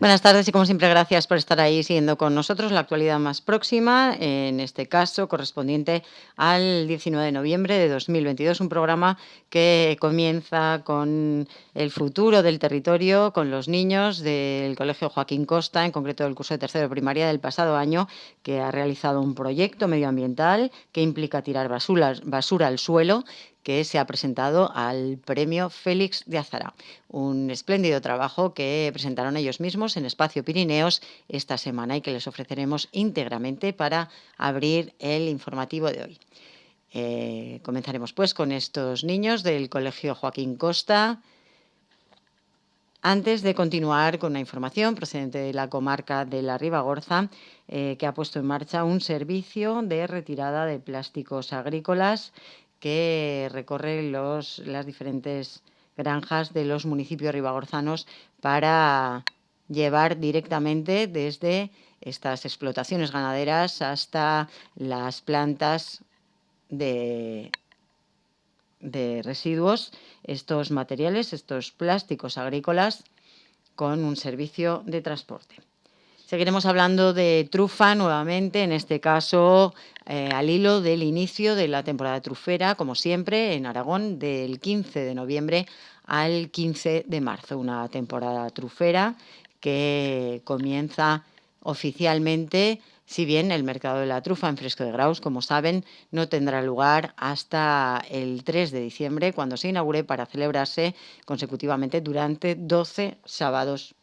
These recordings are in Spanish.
Buenas tardes y como siempre gracias por estar ahí siguiendo con nosotros la actualidad más próxima, en este caso correspondiente al 19 de noviembre de 2022, un programa que comienza con el futuro del territorio, con los niños del Colegio Joaquín Costa, en concreto del curso de tercero de primaria del pasado año, que ha realizado un proyecto medioambiental que implica tirar basura al suelo, que se ha presentado al premio Félix de Azara. Un espléndido trabajo que presentaron ellos mismos en Espacio Pirineos esta semana y que les ofreceremos íntegramente para abrir el informativo de hoy. Comenzaremos pues con estos niños del Colegio Joaquín Costa. Antes de continuar con una información procedente de la comarca de la Ribagorza, que ha puesto en marcha un servicio de retirada de plásticos agrícolas que recorre las diferentes granjas de los municipios ribagorzanos para llevar directamente desde estas explotaciones ganaderas hasta las plantas de residuos estos materiales, estos plásticos agrícolas, con un servicio de transporte. Seguiremos hablando de trufa nuevamente, en este caso al hilo del inicio de la temporada trufera, como siempre, en Aragón, del 15 de noviembre al 15 de marzo. Una temporada trufera que comienza oficialmente, si bien el mercado de la trufa en Fresco de Graus, como saben, no tendrá lugar hasta el 3 de diciembre, cuando se inaugure para celebrarse consecutivamente durante 12 sábados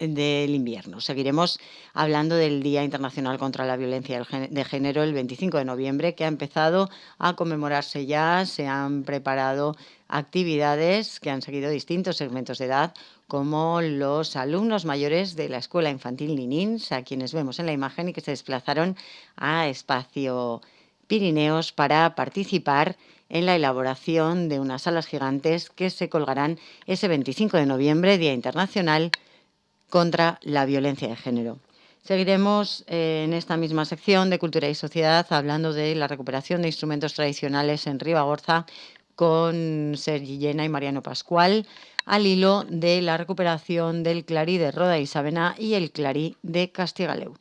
del invierno. Seguiremos hablando del Día Internacional contra la Violencia de Género el 25 de noviembre, que ha empezado a conmemorarse ya. Se han preparado actividades que han seguido distintos segmentos de edad, como los alumnos mayores de la Escuela Infantil Ninins, a quienes vemos en la imagen y que se desplazaron a Espacio Pirineos para participar en la elaboración de unas alas gigantes que se colgarán ese 25 de noviembre, Día Internacional contra la Violencia de Género. Seguiremos en esta misma sección de Cultura y Sociedad hablando de la recuperación de instrumentos tradicionales en Ribagorza con Sergi Llena y Mariano Pascual, al hilo de la recuperación del clarí de Roda y Sabena y el clarí de Castigaleu.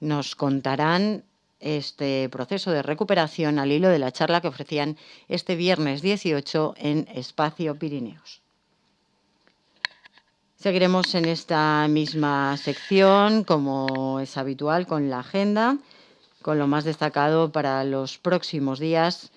Nos contarán este proceso de recuperación al hilo de la charla que ofrecían este viernes 18 en Espacio Pirineos. Seguiremos en esta misma sección, como es habitual, con la agenda, con lo más destacado para los próximos días.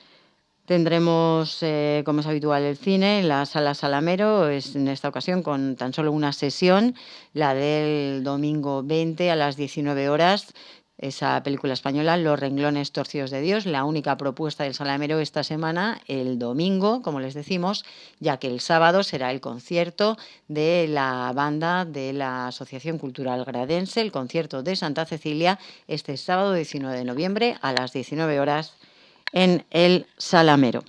Tendremos, como es habitual, el cine en la Sala Salamero, es en esta ocasión con tan solo una sesión, la del domingo 20 a las 19 horas, esa película española, Los renglones torcidos de Dios, la única propuesta del Salamero esta semana, el domingo, como les decimos, ya que el sábado será el concierto de la banda de la Asociación Cultural Gradense, el concierto de Santa Cecilia, este sábado 19 de noviembre a las 19 horas en el Salamero.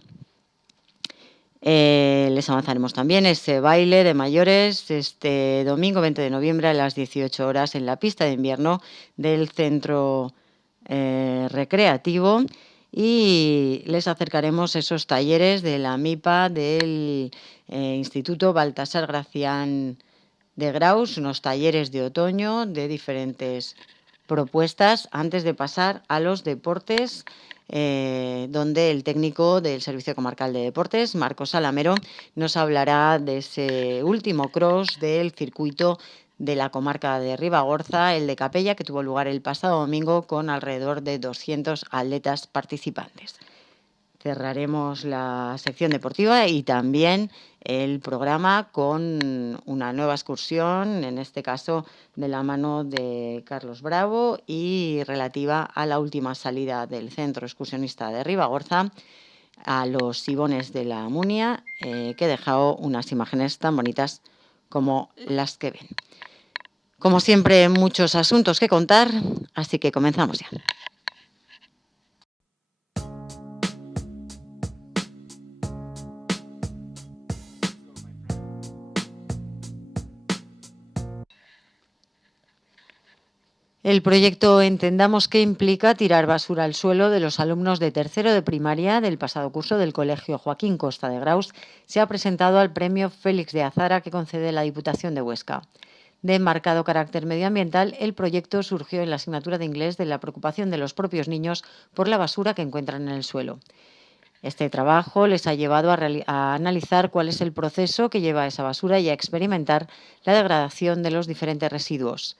Les avanzaremos también ese baile de mayores este domingo 20 de noviembre a las 18 horas en la pista de invierno del centro recreativo, y les acercaremos esos talleres de la MIPA del Instituto Baltasar Gracián de Graus, unos talleres de otoño de diferentes propuestas antes de pasar a los deportes, donde el técnico del Servicio Comarcal de Deportes, Marcos Salamero, nos hablará de ese último cross del circuito de la comarca de Ribagorza, el de Capella, que tuvo lugar el pasado domingo con alrededor de 200 atletas participantes. Cerraremos la sección deportiva y también el programa con una nueva excursión, en este caso de la mano de Carlos Bravo y relativa a la última salida del Centro Excursionista de Ribagorza a los Sibones de la Munia, que ha dejado unas imágenes tan bonitas como las que ven. Como siempre, muchos asuntos que contar, así que comenzamos ya. El proyecto Entendamos qué implica tirar basura al suelo de los alumnos de tercero de primaria del pasado curso del Colegio Joaquín Costa de Graus se ha presentado al Premio Félix de Azara que concede la Diputación de Huesca. De marcado carácter medioambiental, el proyecto surgió en la asignatura de inglés de la preocupación de los propios niños por la basura que encuentran en el suelo. Este trabajo les ha llevado a analizar cuál es el proceso que lleva a esa basura y a experimentar la degradación de los diferentes residuos.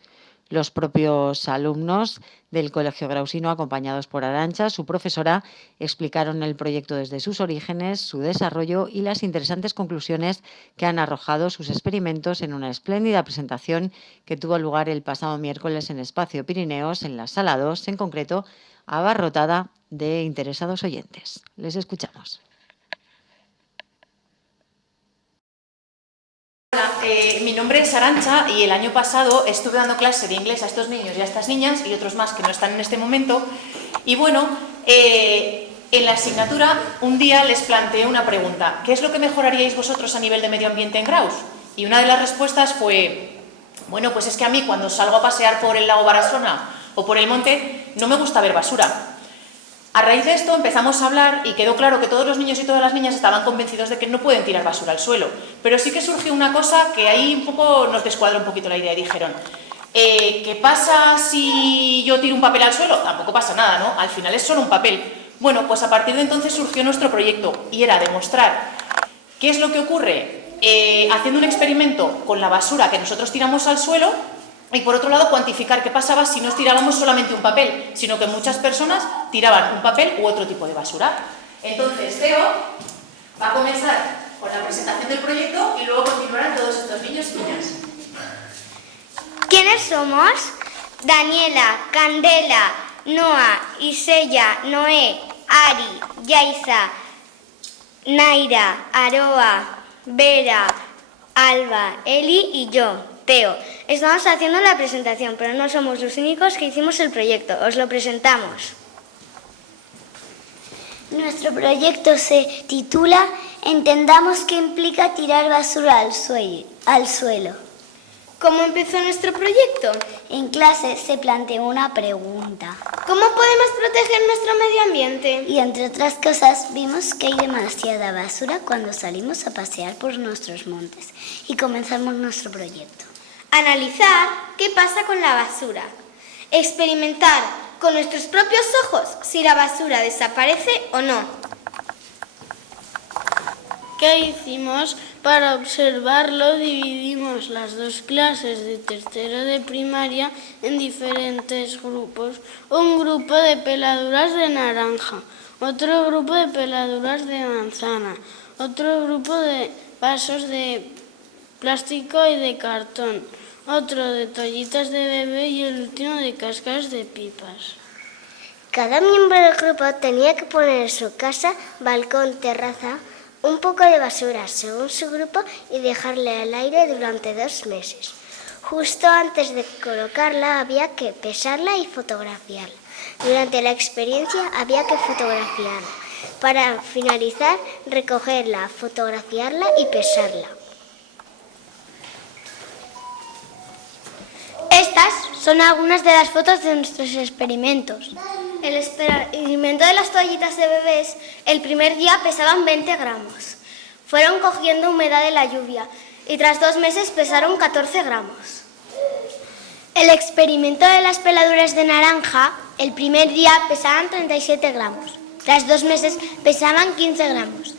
Los propios alumnos del Colegio Grausino, acompañados por Arantxa, su profesora, explicaron el proyecto desde sus orígenes, su desarrollo y las interesantes conclusiones que han arrojado sus experimentos en una espléndida presentación que tuvo lugar el pasado miércoles en Espacio Pirineos, en la Sala 2, en concreto, abarrotada de interesados oyentes. Les escuchamos. Mi nombre es Arantxa y el año pasado estuve dando clase de inglés a estos niños y a estas niñas y otros más que no están en este momento. Y bueno, en la asignatura un día les planteé una pregunta: ¿qué es lo que mejoraríais vosotros a nivel de medio ambiente en Graus? Y una de las respuestas fue: bueno, pues es que a mí cuando salgo a pasear por el lago Barasona o por el monte no me gusta ver basura. A raíz de esto empezamos a hablar y quedó claro que todos los niños y todas las niñas estaban convencidos de que no pueden tirar basura al suelo. Pero sí que surgió una cosa que ahí un poco nos descuadró un poquito la idea y dijeron: ¿qué pasa si yo tiro un papel al suelo? Tampoco pasa nada, ¿no? Al final es solo un papel. Bueno, pues a partir de entonces surgió nuestro proyecto y era demostrar qué es lo que ocurre haciendo un experimento con la basura que nosotros tiramos al suelo. Y por otro lado, cuantificar qué pasaba si no tirábamos solamente un papel, sino que muchas personas tiraban un papel u otro tipo de basura. Entonces, Teo va a comenzar con la presentación del proyecto y luego continuarán todos estos niños y niñas. ¿Quiénes somos? Daniela, Candela, Noa, Isella, Noé, Ari, Yaiza, Naira, Aroa, Vera, Alba, Eli y yo, Teo. Estamos haciendo la presentación, pero no somos los únicos que hicimos el proyecto. Os lo presentamos. Nuestro proyecto se titula Entendamos qué implica tirar basura al suelo. ¿Cómo empezó nuestro proyecto? En clase se planteó una pregunta. ¿Cómo podemos proteger nuestro medio ambiente? Y entre otras cosas vimos que hay demasiada basura cuando salimos a pasear por nuestros montes y comenzamos nuestro proyecto. Analizar qué pasa con la basura. Experimentar con nuestros propios ojos si la basura desaparece o no. ¿Qué hicimos? Para observarlo dividimos las dos clases de tercero de primaria en diferentes grupos. Un grupo de peladuras de naranja, otro grupo de peladuras de manzana, otro grupo de vasos de plástico y de cartón, otro de toallitas de bebé y el último de cáscaras de pipas. Cada miembro del grupo tenía que poner en su casa, balcón, terraza, un poco de basura según su grupo y dejarla al aire durante 2 meses. Justo antes de colocarla había que pesarla y fotografiarla. Durante la experiencia había que fotografiarla. Para finalizar, recogerla, fotografiarla y pesarla. Estas son algunas de las fotos de nuestros experimentos. El experimento de las toallitas de bebés, el primer día pesaban 20 gramos. Fueron cogiendo humedad de la lluvia y tras 2 meses pesaron 14 gramos. El experimento de las peladuras de naranja, el primer día pesaban 37 gramos. Tras 2 meses pesaban 15 gramos.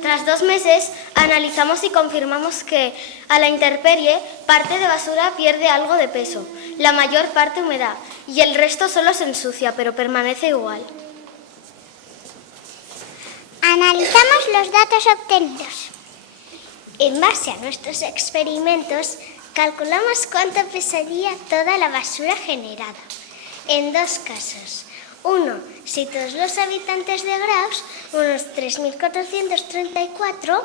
Tras 2 meses analizamos y confirmamos que a la intemperie parte de basura pierde algo de peso, la mayor parte humedad, y el resto solo se ensucia, pero permanece igual. Analizamos los datos obtenidos. En base a nuestros experimentos, calculamos cuánto pesaría toda la basura generada. En 2 casos. 1, si todos los habitantes de Graus, unos 3.434.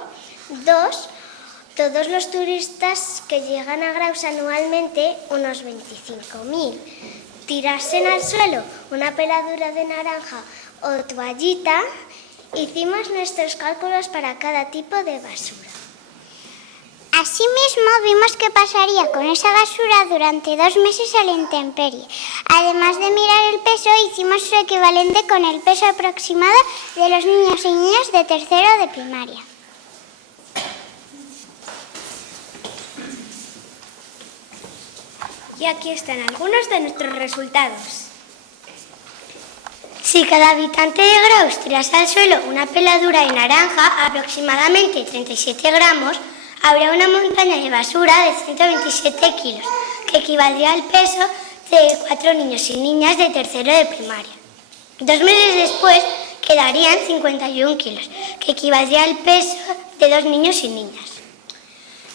2, todos los turistas que llegan a Graus anualmente, unos 25.000. Tirasen al suelo una peladura de naranja o toallita. Hicimos nuestros cálculos para cada tipo de basura. Asimismo, vimos qué pasaría con esa basura durante 2 meses a la intemperie. Además de mirar el peso, hicimos su equivalente con el peso aproximado de los niños y niñas de tercero de primaria. Y aquí están algunos de nuestros resultados. Si cada habitante de Graus tirase al suelo una peladura de naranja, aproximadamente 37 gramos, habría una montaña de basura de 127 kilos, que equivaldría al peso de 4 niños y niñas de tercero de primaria. 2 meses después quedarían 51 kilos, que equivaldría al peso de 2 niños y niñas.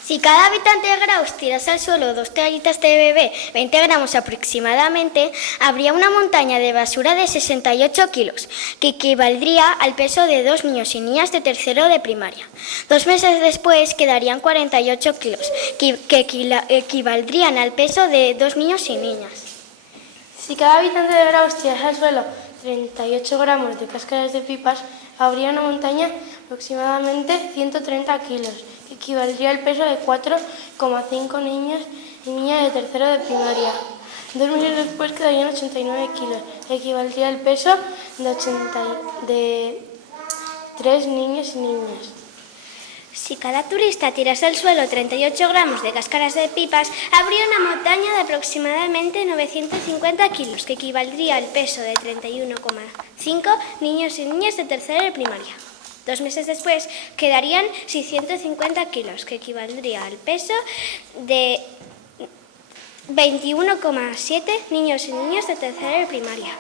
Si cada habitante de Graus tirase al suelo 2 toallitas de bebé, 20 gramos aproximadamente, habría una montaña de basura de 68 kilos, que equivaldría al peso de 2 niños y niñas de tercero de primaria. 2 meses después quedarían 48 kilos, que equivaldrían al peso de 2 niños y niñas. Si cada habitante de Graus tirase al suelo 38 gramos de cáscaras de pipas, habría una montaña de aproximadamente 130 kilos, que equivaldría al peso de 4,5 niños y niñas de tercero de primaria. 2 meses después quedarían 89 kilos, que equivaldría al peso de 3 niños y niñas. Si cada turista tirase al suelo 38 gramos de cáscaras de pipas, habría una montaña de aproximadamente 950 kilos, que equivaldría al peso de 31,5 niños y niñas de tercero de primaria. 2 meses después quedarían 650 kilos, que equivaldría al peso de 21,7 niños y niñas de tercero de primaria.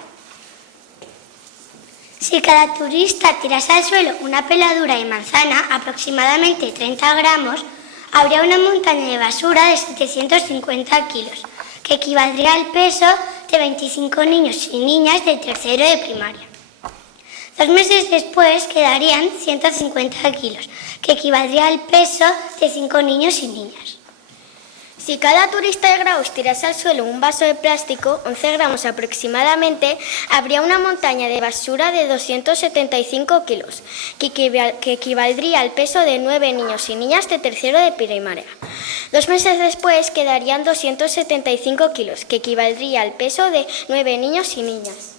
Si cada turista tirase al suelo una peladura de manzana, aproximadamente 30 gramos, habría una montaña de basura de 750 kilos, que equivaldría al peso de 25 niños y niñas de tercero de primaria. 2 meses después quedarían 150 kilos, que equivaldría al peso de 5 niños y niñas. Si cada turista de Graus tirase al suelo un vaso de plástico, 11 gramos aproximadamente, habría una montaña de basura de 275 kilos, que equivaldría al peso de 9 niños y niñas de tercero de primaria. 2 meses después quedarían 275 kilos, que equivaldría al peso de 9 niños y niñas.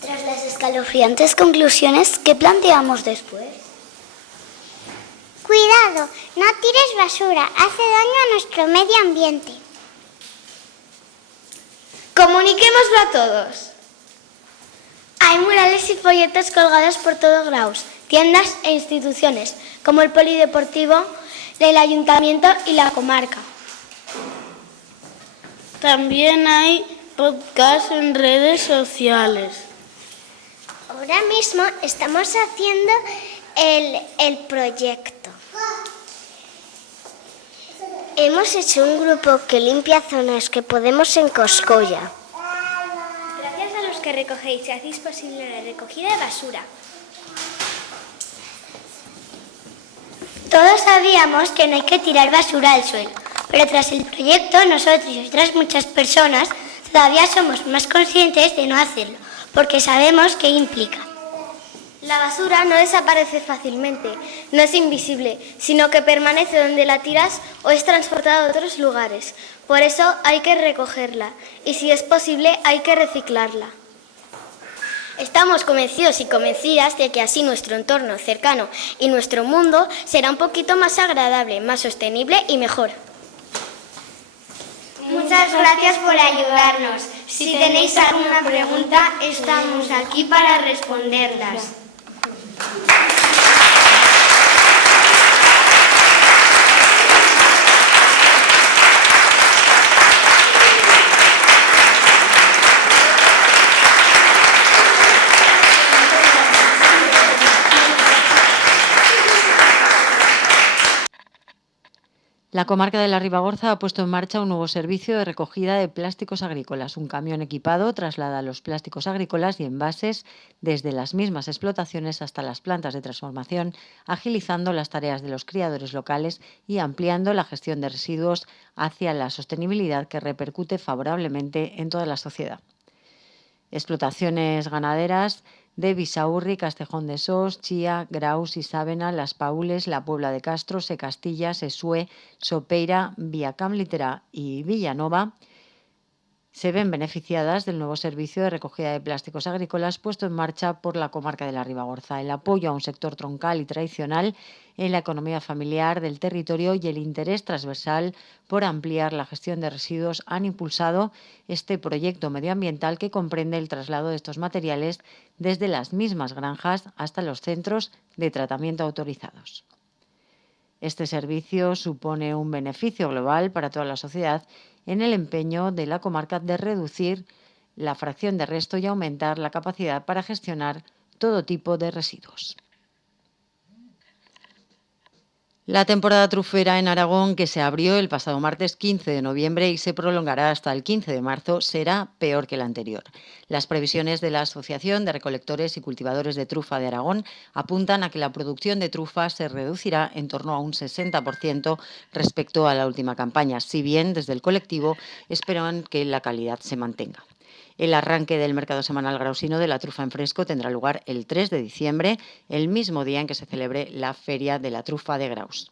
Tras las escalofriantes conclusiones, ¿qué planteamos después? Cuidado, no tires basura, hace daño a nuestro medio ambiente. Comuniquémoslo a todos. Hay murales y folletos colgados por todo Graus, tiendas e instituciones, como el polideportivo del ayuntamiento y la comarca. También hay podcasts en redes sociales. Ahora mismo estamos haciendo el proyecto. Hemos hecho un grupo que limpia zonas que podemos en Coscolla. Gracias a los que recogéis y hacéis posible la recogida de basura. Todos sabíamos que no hay que tirar basura al suelo, pero tras el proyecto nosotros y otras muchas personas todavía somos más conscientes de no hacerlo, porque sabemos qué implica. La basura no desaparece fácilmente, no es invisible, sino que permanece donde la tiras o es transportada a otros lugares. Por eso hay que recogerla y, si es posible, hay que reciclarla. Estamos convencidos y convencidas de que así nuestro entorno cercano y nuestro mundo será un poquito más agradable, más sostenible y mejor. Muchas gracias por ayudarnos. Si tenéis alguna pregunta, estamos aquí para responderlas. La comarca de la Ribagorza ha puesto en marcha un nuevo servicio de recogida de plásticos agrícolas. Un camión equipado traslada los plásticos agrícolas y envases desde las mismas explotaciones hasta las plantas de transformación, agilizando las tareas de los criadores locales y ampliando la gestión de residuos hacia la sostenibilidad, que repercute favorablemente en toda la sociedad. Explotaciones ganaderas de Bisaurri, Castejón de Sos, Chía, Graus, Isábena, Las Paules, La Puebla de Castro, Secastilla, Sesue, Sopeira, Viacam Litera y Villanova se ven beneficiadas del nuevo servicio de recogida de plásticos agrícolas puesto en marcha por la comarca de la Ribagorza. El apoyo a un sector troncal y tradicional en la economía familiar del territorio y el interés transversal por ampliar la gestión de residuos han impulsado este proyecto medioambiental que comprende el traslado de estos materiales desde las mismas granjas hasta los centros de tratamiento autorizados. Este servicio supone un beneficio global para toda la sociedad en el empeño de la comarca de reducir la fracción de resto y aumentar la capacidad para gestionar todo tipo de residuos. La temporada trufera en Aragón, que se abrió el pasado martes 15 de noviembre y se prolongará hasta el 15 de marzo, será peor que la anterior. Las previsiones de la Asociación de Recolectores y Cultivadores de Trufa de Aragón apuntan a que la producción de trufa se reducirá en torno a un 60% respecto a la última campaña, si bien desde el colectivo esperan que la calidad se mantenga. El arranque del mercado semanal grausino de la trufa en fresco tendrá lugar el 3 de diciembre, el mismo día en que se celebre la Feria de la Trufa de Graus.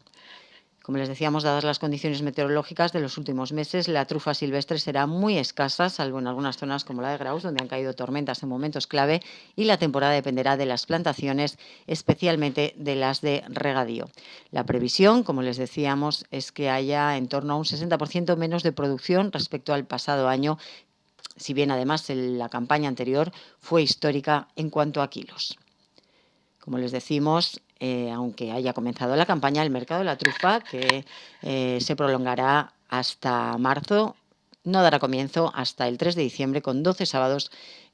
Como les decíamos, dadas las condiciones meteorológicas de los últimos meses, la trufa silvestre será muy escasa, salvo en algunas zonas como la de Graus, donde han caído tormentas en momentos clave, y la temporada dependerá de las plantaciones, especialmente de las de regadío. La previsión, como les decíamos, es que haya en torno a un 60% menos de producción respecto al pasado año, si bien además la campaña anterior fue histórica en cuanto a kilos. Como les decimos, aunque haya comenzado la campaña, el mercado de la trufa, que se prolongará hasta marzo, no dará comienzo hasta el 3 de diciembre con 12 sábados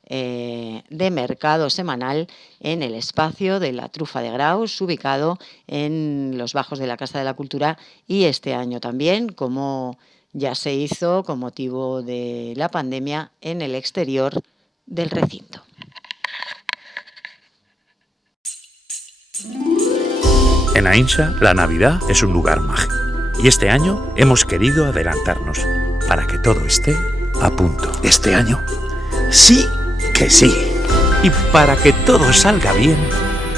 de mercado semanal en el espacio de la Trufa de Graus, ubicado en los bajos de la Casa de la Cultura, y este año también, como ya se hizo con motivo de la pandemia, en el exterior del recinto. En Aínsa, la Navidad es un lugar mágico. Y este año hemos querido adelantarnos para que todo esté a punto. Este año, sí que sí. Y para que todo salga bien,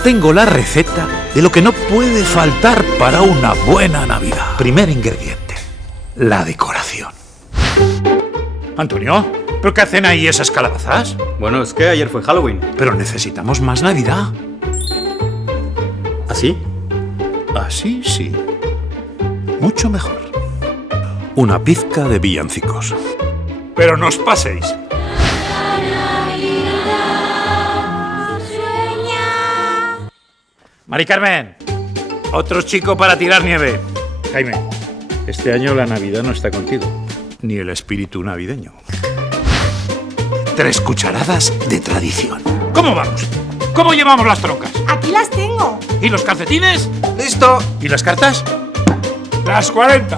tengo la receta de lo que no puede faltar para una buena Navidad. Primer ingrediente, la decoración. Antonio, ¿pero qué hacen ahí esas calabazas? Bueno, es que ayer fue Halloween. Pero necesitamos más Navidad. ¿Así? Así sí. Mucho mejor. Una pizca de villancicos. Pero no os paséis. Mari Carmen, otro chico para tirar nieve. Jaime, este año la Navidad no está contigo, ni el espíritu navideño. 3 cucharadas de tradición. ¿Cómo vamos? ¿Cómo llevamos las troncas? Aquí las tengo. ¿Y los calcetines? ¡Listo! ¿Y las cartas? Las 40.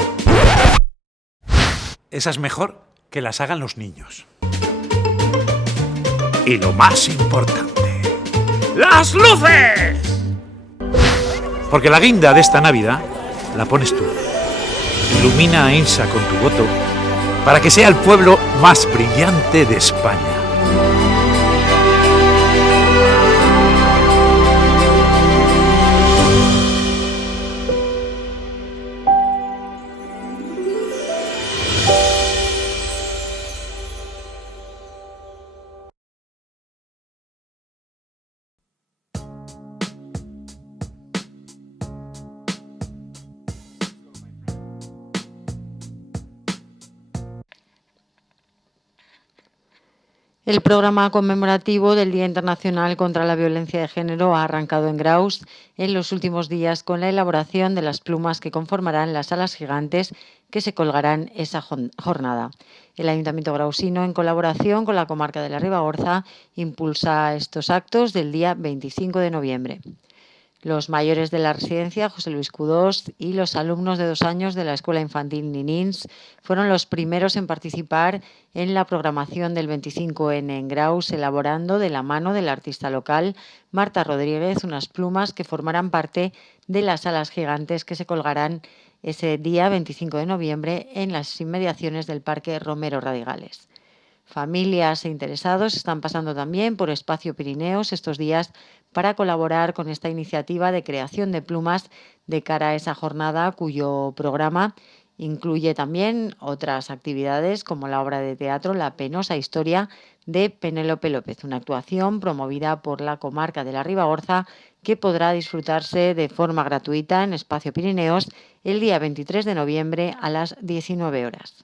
Esa es mejor que las hagan los niños. Y lo más importante, ¡las luces! Porque la guinda de esta Navidad la pones tú. Ilumina a Aínsa con tu voto para que sea el pueblo más brillante de España. El programa conmemorativo del Día Internacional contra la Violencia de Género ha arrancado en Graus en los últimos días con la elaboración de las plumas que conformarán las alas gigantes que se colgarán esa jornada. El Ayuntamiento grausino, en colaboración con la comarca de la Ribagorza, impulsa estos actos del día 25 de noviembre. Los mayores de la residencia, José Luis Cudós, y los alumnos de 2 años de la Escuela Infantil Ninins fueron los primeros en participar en la programación del 25N en Graus, elaborando de la mano del artista local Marta Rodríguez unas plumas que formarán parte de las alas gigantes que se colgarán ese día 25 de noviembre en las inmediaciones del Parque Romero Radigales. Familias e interesados están pasando también por Espacio Pirineos estos días para colaborar con esta iniciativa de creación de plumas de cara a esa jornada, cuyo programa incluye también otras actividades como la obra de teatro La penosa historia de Penélope López, una actuación promovida por la comarca de la Ribagorza que podrá disfrutarse de forma gratuita en Espacio Pirineos el día 23 de noviembre a las 19 horas.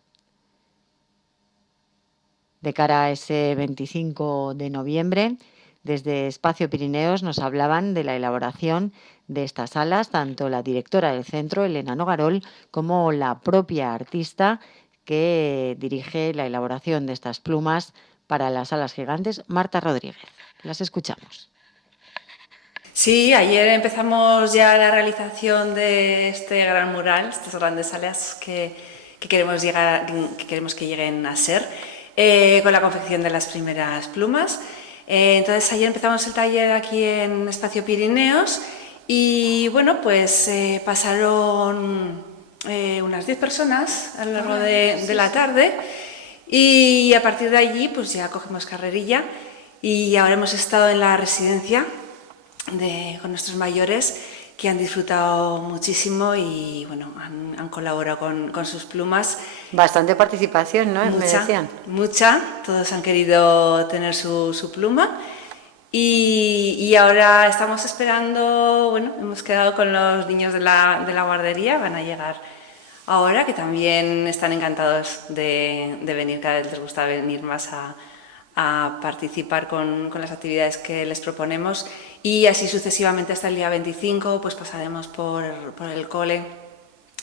De cara a ese 25 de noviembre, desde Espacio Pirineos nos hablaban de la elaboración de estas salas, tanto la directora del centro, Elena Nogarol, como la propia artista que dirige la elaboración de estas plumas para las salas gigantes, Marta Rodríguez. Las escuchamos. Sí, ayer empezamos ya la realización de este gran mural, estas grandes salas que queremos que lleguen a ser, con la confección de las primeras plumas. Entonces ayer empezamos el taller aquí en Espacio Pirineos y bueno, pues pasaron unas 10 personas a lo largo de la tarde y a partir de allí pues ya cogemos carrerilla y ahora hemos estado en la residencia con nuestros mayores que han disfrutado muchísimo y bueno, han colaborado con sus plumas. Bastante participación, ¿no? Me decían. Mucha, todos han querido tener su pluma y ahora estamos esperando, bueno, hemos quedado con los niños de la guardería, van a llegar ahora, que también están encantados de venir, cada vez les gusta venir más a participar con las actividades que les proponemos y así sucesivamente hasta el día 25 pues pasaremos por el cole,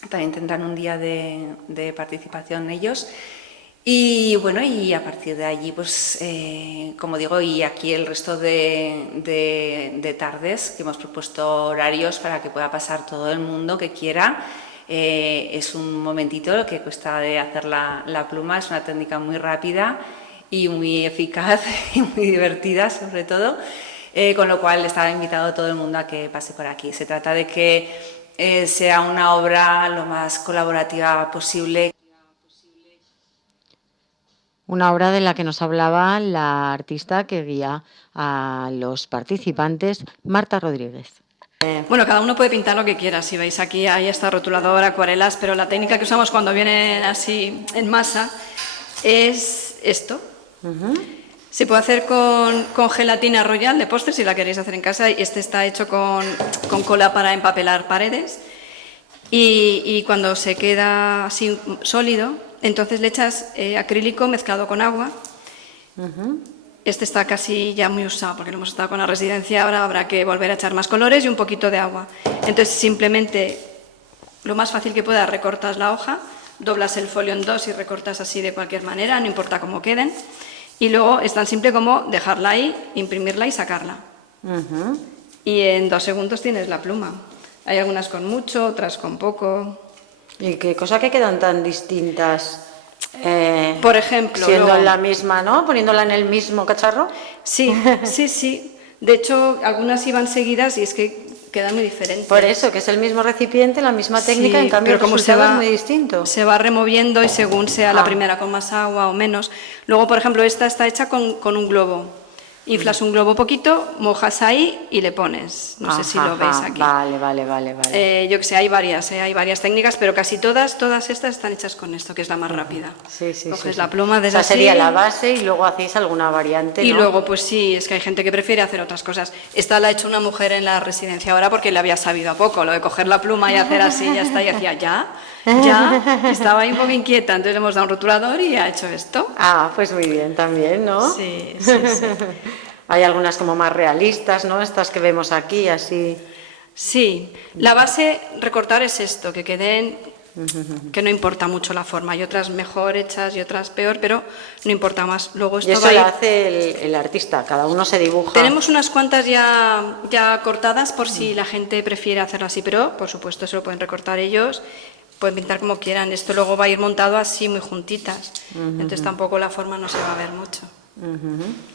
también tendrán un día de participación ellos y bueno, y a partir de allí pues como digo, y aquí el resto de tardes que hemos propuesto horarios para que pueda pasar todo el mundo que quiera. Es un momentito lo que cuesta de hacer la pluma, es una técnica muy rápida y muy eficaz y muy divertida sobre todo, con lo cual está invitado todo el mundo a que pase por aquí. Se trata de que sea una obra lo más colaborativa posible. Una obra de la que nos hablaba la artista que guía a los participantes, Marta Rodríguez. Bueno, cada uno puede pintar lo que quiera. Si veis aquí hay esta rotuladora, acuarelas, pero la técnica que usamos cuando vienen así en masa es esto. Se puede hacer con gelatina royal de postre si la queréis hacer en casa. Este está hecho con cola para empapelar paredes y cuando se queda así sólido, entonces le echas acrílico mezclado con agua. Este está casi ya muy usado porque lo hemos estado con la residencia, ahora habrá que volver a echar más colores y un poquito de agua. Entonces simplemente lo más fácil que puedas recortas la hoja, doblas el folio en dos y recortas así de cualquier manera, no importa cómo queden. Y luego es tan simple como dejarla ahí, imprimirla y sacarla. Y en 2 segundos tienes la pluma. Hay algunas con mucho, otras con poco. ¿Y qué cosa que quedan tan distintas? Por ejemplo, siendo luego, la misma, ¿no? Poniéndola en el mismo cacharro. Sí, sí, sí. De hecho, algunas iban seguidas y es que quedan muy diferentes. Por eso, que es el mismo recipiente, la misma técnica, sí, en cambio pero el como resultado es muy distinto. Se va removiendo y según sea la primera con más agua o menos. Luego, por ejemplo, esta está hecha con un globo. Inflas un globo poquito, mojas ahí y le pones. No sé si lo veis aquí. Vale. Yo que sé, hay varias técnicas, pero casi todas estas están hechas con esto, que es la más rápida. Sí. Coges la pluma desde así. Sería la base y luego hacéis alguna variante, Y ¿no? luego, pues sí, es que hay gente que prefiere hacer otras cosas. Esta la ha hecho una mujer en la residencia ahora porque le había sabido a poco, lo de coger la pluma y hacer así, ya está, y hacía ya, estaba ahí un poco inquieta, entonces le hemos dado un rotulador y ha hecho esto. Ah, pues muy bien también, ¿no? Sí. Hay algunas como más realistas, ¿no? Estas que vemos aquí, así. Sí, la base recortar es esto, que queden, que no importa mucho la forma. Hay otras mejor hechas y otras peor, pero no importa más. Luego esto y eso lo hace el artista, cada uno se dibuja. Tenemos unas cuantas ya cortadas por si la gente prefiere hacerlo así, pero por supuesto eso lo pueden recortar ellos. Pueden pintar como quieran. Esto luego va a ir montado así muy juntitas. Entonces tampoco la forma no se va a ver mucho.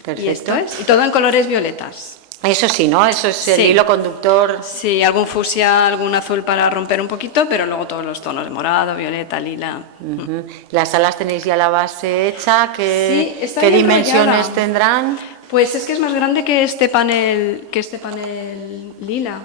Perfecto. Y esto es. Y todo en colores violetas. Eso sí, ¿no? Eso es el Sí. hilo conductor. Sí, algún fucsia, algún azul para romper un poquito, pero luego todos los tonos de morado, violeta, lila. Ujú. Las alas tenéis ya la base hecha. Sí, ¿Qué está qué bien dimensiones enrollada. tendrán? Pues es que es más grande que este panel lila.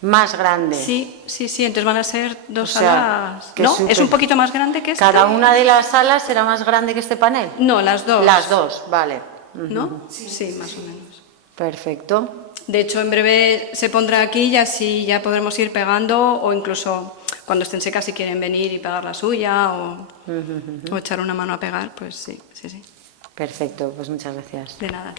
Más grande. Sí, entonces van a ser dos O sea, alas. que ¿No? súper. Es un poquito más grande que este. ¿Cada una de las alas será más grande que este panel? No, las dos. Las dos, vale. ¿No? Sí, más o menos. Perfecto. De hecho, en breve se pondrá aquí y así ya podremos ir pegando, o incluso cuando estén secas si quieren venir y pegar la suya o echar una mano a pegar, pues sí. Perfecto, pues muchas gracias. De nada.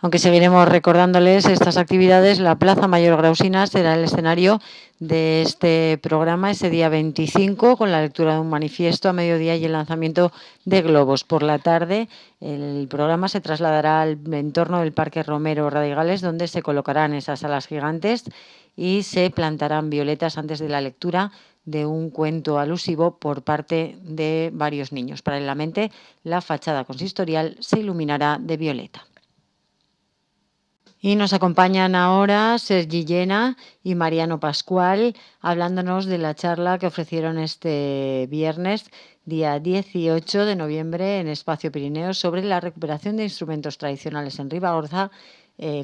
Aunque seguiremos recordándoles estas actividades, la Plaza Mayor Grausina será el escenario de este programa ese día 25, con la lectura de un manifiesto a mediodía y el lanzamiento de globos. Por la tarde, el programa se trasladará al entorno del Parque Romero Radigales, donde se colocarán esas alas gigantes y se plantarán violetas antes de la lectura de un cuento alusivo por parte de varios niños. Paralelamente, la fachada consistorial se iluminará de violeta. Y nos acompañan ahora Sergi Llena y Mariano Pascual, hablándonos de la charla que ofrecieron este viernes, día 18 de noviembre, en Espacio Pirineo, sobre la recuperación de instrumentos tradicionales en Ribagorza,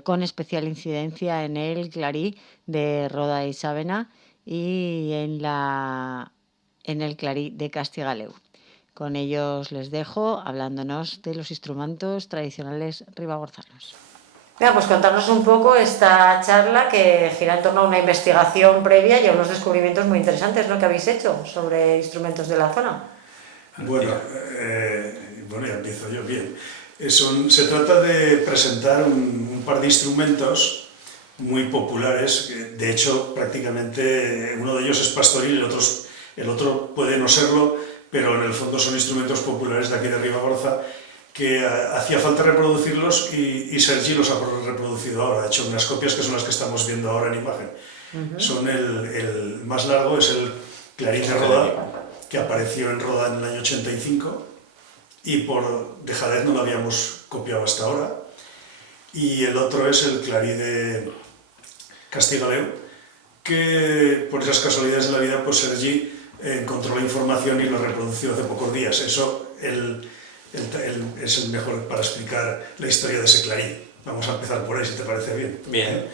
con especial incidencia en el clarí de Roda y Sávena y en el clarí de Castigaleu. Con ellos les dejo hablándonos de los instrumentos tradicionales ribagorzanos. Venga, pues contarnos un poco esta charla que gira en torno a una investigación previa y a unos descubrimientos muy interesantes, ¿no?, que habéis hecho sobre instrumentos de la zona. Bueno, ya empiezo yo, bien. Se trata de presentar un par de instrumentos muy populares, de hecho prácticamente uno de ellos es pastoril, el otro puede no serlo, pero en el fondo son instrumentos populares de aquí de Ribagorza, que hacía falta reproducirlos y Sergi los ha reproducido ahora. Ha hecho unas copias que son las que estamos viendo ahora en imagen. Son el más largo, es el clarín de Roda, que apareció en Roda en el año 85 y por dejadez no lo habíamos copiado hasta ahora. Y el otro es el clarí de Castigaleu, que por esas casualidades de la vida, pues Sergi encontró la información y lo reprodució hace pocos días. Eso es el mejor para explicar la historia de ese clarí. Vamos a empezar por ahí, si te parece bien. Bien.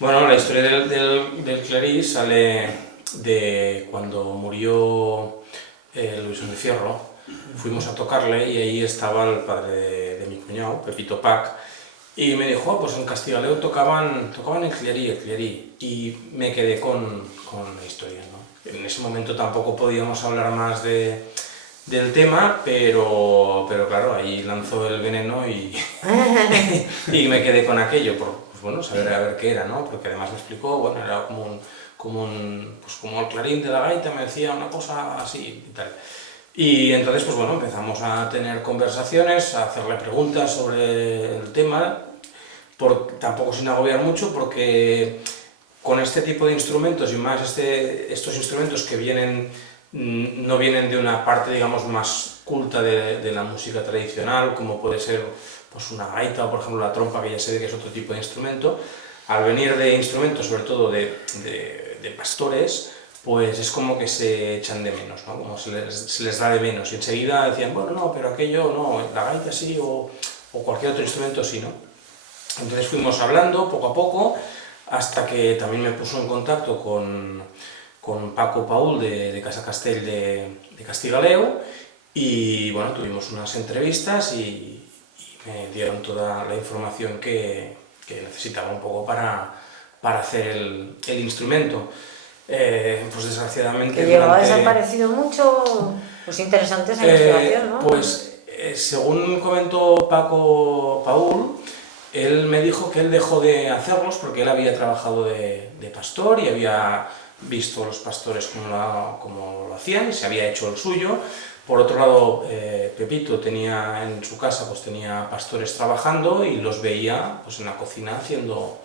Bueno, la historia del clarí sale de cuando murió Luis de Fierro. Fuimos a tocarle y ahí estaba el padre de mi cuñado, Pepito Pac, y me dijo, pues en Castigaleu tocaban el clarí, y me quedé con la historia, ¿no? En ese momento tampoco podíamos hablar más del tema, pero claro, ahí lanzó el veneno y me quedé con aquello, saber a ver qué era, ¿no? Porque además me explicó, bueno, era como el clarín de la gaita, me decía una cosa así y tal. Y entonces, pues bueno, empezamos a tener conversaciones, a hacerle preguntas sobre el tema, tampoco sin agobiar mucho, porque con este tipo de instrumentos y más estos instrumentos que no vienen de una parte, digamos, más culta de la música tradicional, como puede ser pues una gaita o, por ejemplo, la trompa, que ya se ve que es otro tipo de instrumento. Al venir de instrumentos, sobre todo de pastores, pues es como que se echan de menos, ¿no? Como se les da de menos. Y enseguida decían, bueno, no, pero aquello no, la gaita sí, o cualquier otro instrumento sí, ¿no? Entonces fuimos hablando poco a poco, hasta que también me puso en contacto con Paco Paul de Casa Castell de Castigaleu, y bueno, tuvimos unas entrevistas y me dieron toda la información que necesitaba un poco para hacer el instrumento. Pues desgraciadamente... ¿Que llevaba desaparecido mucho? Pues interesante esa investigación, ¿no? Pues según comentó Paco Paul, él me dijo que él dejó de hacerlos porque él había trabajado de pastor y había visto los pastores como lo hacían y se había hecho el suyo. Por otro lado, Pepito tenía en su casa, pues tenía pastores trabajando y los veía pues en la cocina haciendo